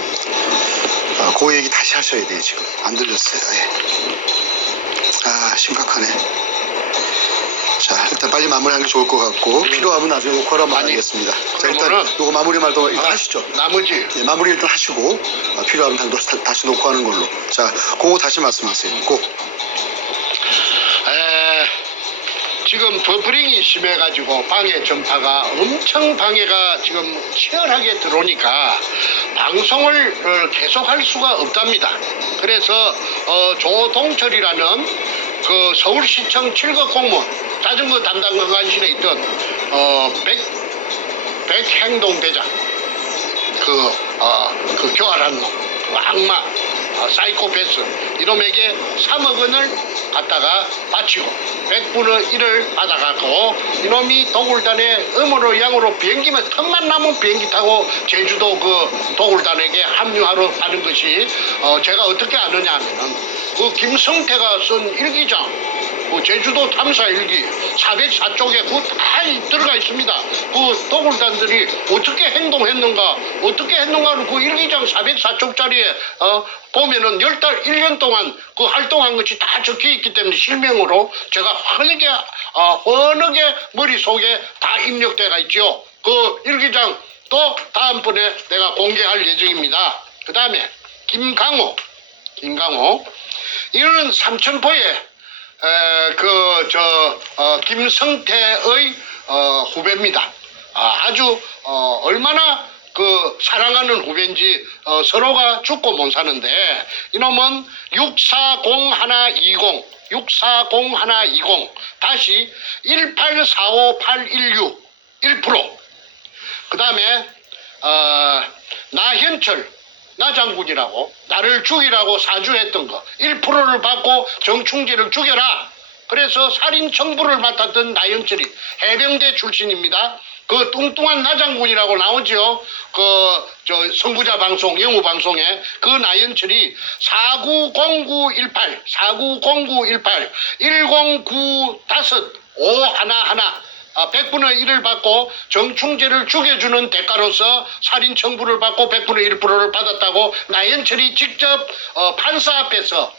그 얘기 다시 하셔야 돼요, 지금. 안 들렸어요, 아예. 심각하네. 자, 일단 빨리 마무리하는 게 좋을 것 같고, 필요하면 나중에 녹화를 한번 아니, 하겠습니다. 자, 일단 그러면은 요거 마무리 말도 일단 하시죠. 나머지 네, 마무리 일단 하시고, 필요하면 다시 녹화하는 걸로. 자, 그거 다시 말씀하세요. 지금 버프링이 심해가지고 방해 전파가 엄청 방해가 지금 치열하게 들어오니까 방송을 계속할 수가 없답니다. 그래서 조동철이라는 그 서울시청 7급 공무원 자전거 담당 관실에 있던 백행동대장 그 교활한 놈, 그 악마, 사이코패스 이놈에게 3억 원을 갖다가 바치고 100분의 1을 받아갖고 이놈이 도굴단에 음으로 양으로 비행기만 틈만 나면 비행기 타고 제주도 그 도굴단에게 합류하러 가는 것이 제가 어떻게 아느냐 하면은 그 김성태가 쓴 일기장 그 제주도 탐사 일기 404쪽에 그 다 들어가 있습니다. 그 도굴단들이 어떻게 행동했는가 하는 그 일기장 404쪽짜리에 보면은 10달 1년 동안 그 활동한 것이 다 적혀 있기 때문에 실명으로 제가 환하게 머릿속에 다 입력돼가 있죠. 그 일기장 또 다음번에 내가 공개할 예정입니다. 그 다음에 김강호 이거는 삼천포에 김성태의 후배입니다. 아주 얼마나 그 사랑하는 후배인지 서로가 죽고 못 사는데 이놈은 640120 다시 1845816 1%. 그 다음에 나현철 나장군이라고 나를 죽이라고 사주했던 거 1%를 받고 정충재를 죽여라. 그래서 살인 청부를 맡았던 나현철이 해병대 출신입니다. 그 뚱뚱한 나장군이라고 나오죠. 저 선구자 방송 영우 방송에 그 나현철이 490918 1095 511 100분의 1을 받고 정충재를 죽여주는 대가로서 살인 청부를 받고 100분의 1%를 받았다고 나현철이 직접 판사 앞에서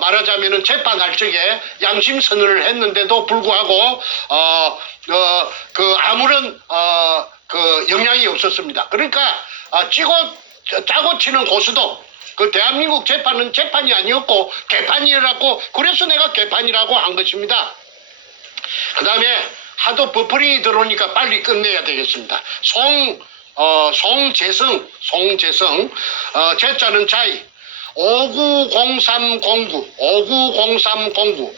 말하자면은 재판할 적에 양심 선언을 했는데도 불구하고 그 아무런 그 영향이 없었습니다. 그러니까 짜고 치는 고수도 그 대한민국 재판은 재판이 아니었고 개판이라고 그래서 내가 개판이라고 한 것입니다. 그 다음에 하도 버퍼링이 들어오니까 빨리 끝내야 되겠습니다. 송재성 제자는 자이 590309 1543 915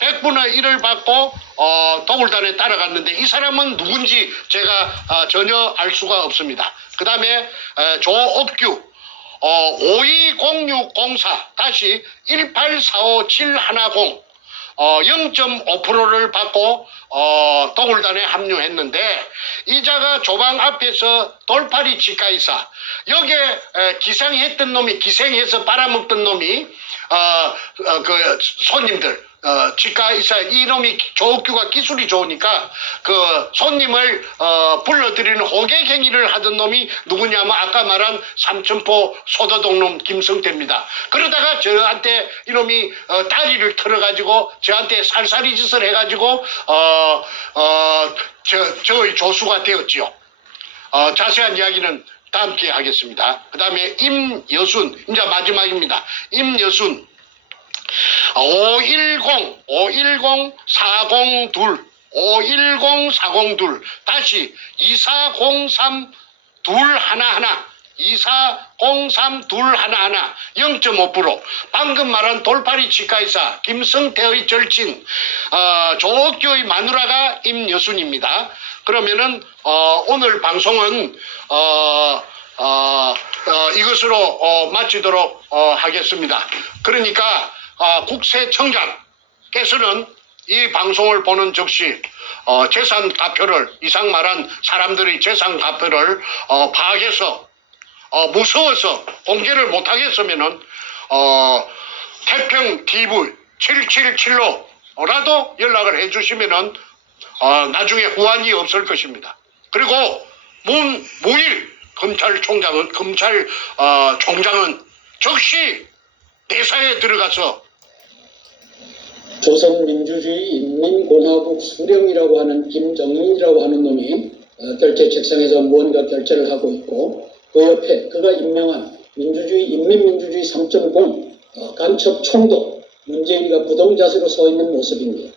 100분의 1을 받고 도굴단에 따라갔는데 이 사람은 누군지 제가 전혀 알 수가 없습니다. 그 다음에 조업규 520604 다시 1845710 0.5%를 받고 도굴단에 합류했는데 이자가 조방 앞에서 돌팔이 치과의사 여기에 기생해서 빨아먹던 놈이 그 손님들 치과의사 이놈이 조옥규가 기술이 좋으니까 그 손님을 불러들이는 호객행위를 하던 놈이 누구냐면 아까 말한 삼천포 소도동놈 김성태입니다. 그러다가 저한테 이놈이 다리를 털어가지고 저한테 살살이 짓을 해가지고 저의 조수가 되었지요. 자세한 이야기는 다음 기회에 하겠습니다. 그 다음에 임여순 이제 마지막입니다. 임여순 510-402 다시 2403-211 0.5% 방금 말한 돌팔이 치과의사 김성태의 절친 조옥규의 마누라가 임여순입니다. 그러면은 오늘 방송은 이것으로 마치도록 하겠습니다. 그러니까 국세청장께서는 이 방송을 보는 즉시 재산 가표를 이상 말한 사람들의 재산 가표를 파악해서 무서워서 공개를 못하겠으면은 태평 TV 777로라도 연락을 해주시면은 나중에 후환이 없을 것입니다. 그리고 무일 검찰총장은 즉시 대사에 들어가서 조선민주주의 인민공화국 수령이라고 하는 김정일이라고 하는 놈이 결제 책상에서 무언가 결제를 하고 있고 그 옆에 그가 임명한 민주주의 인민민주주의 3.0 간첩총도 문재인과 부동자세로 서 있는 모습입니다.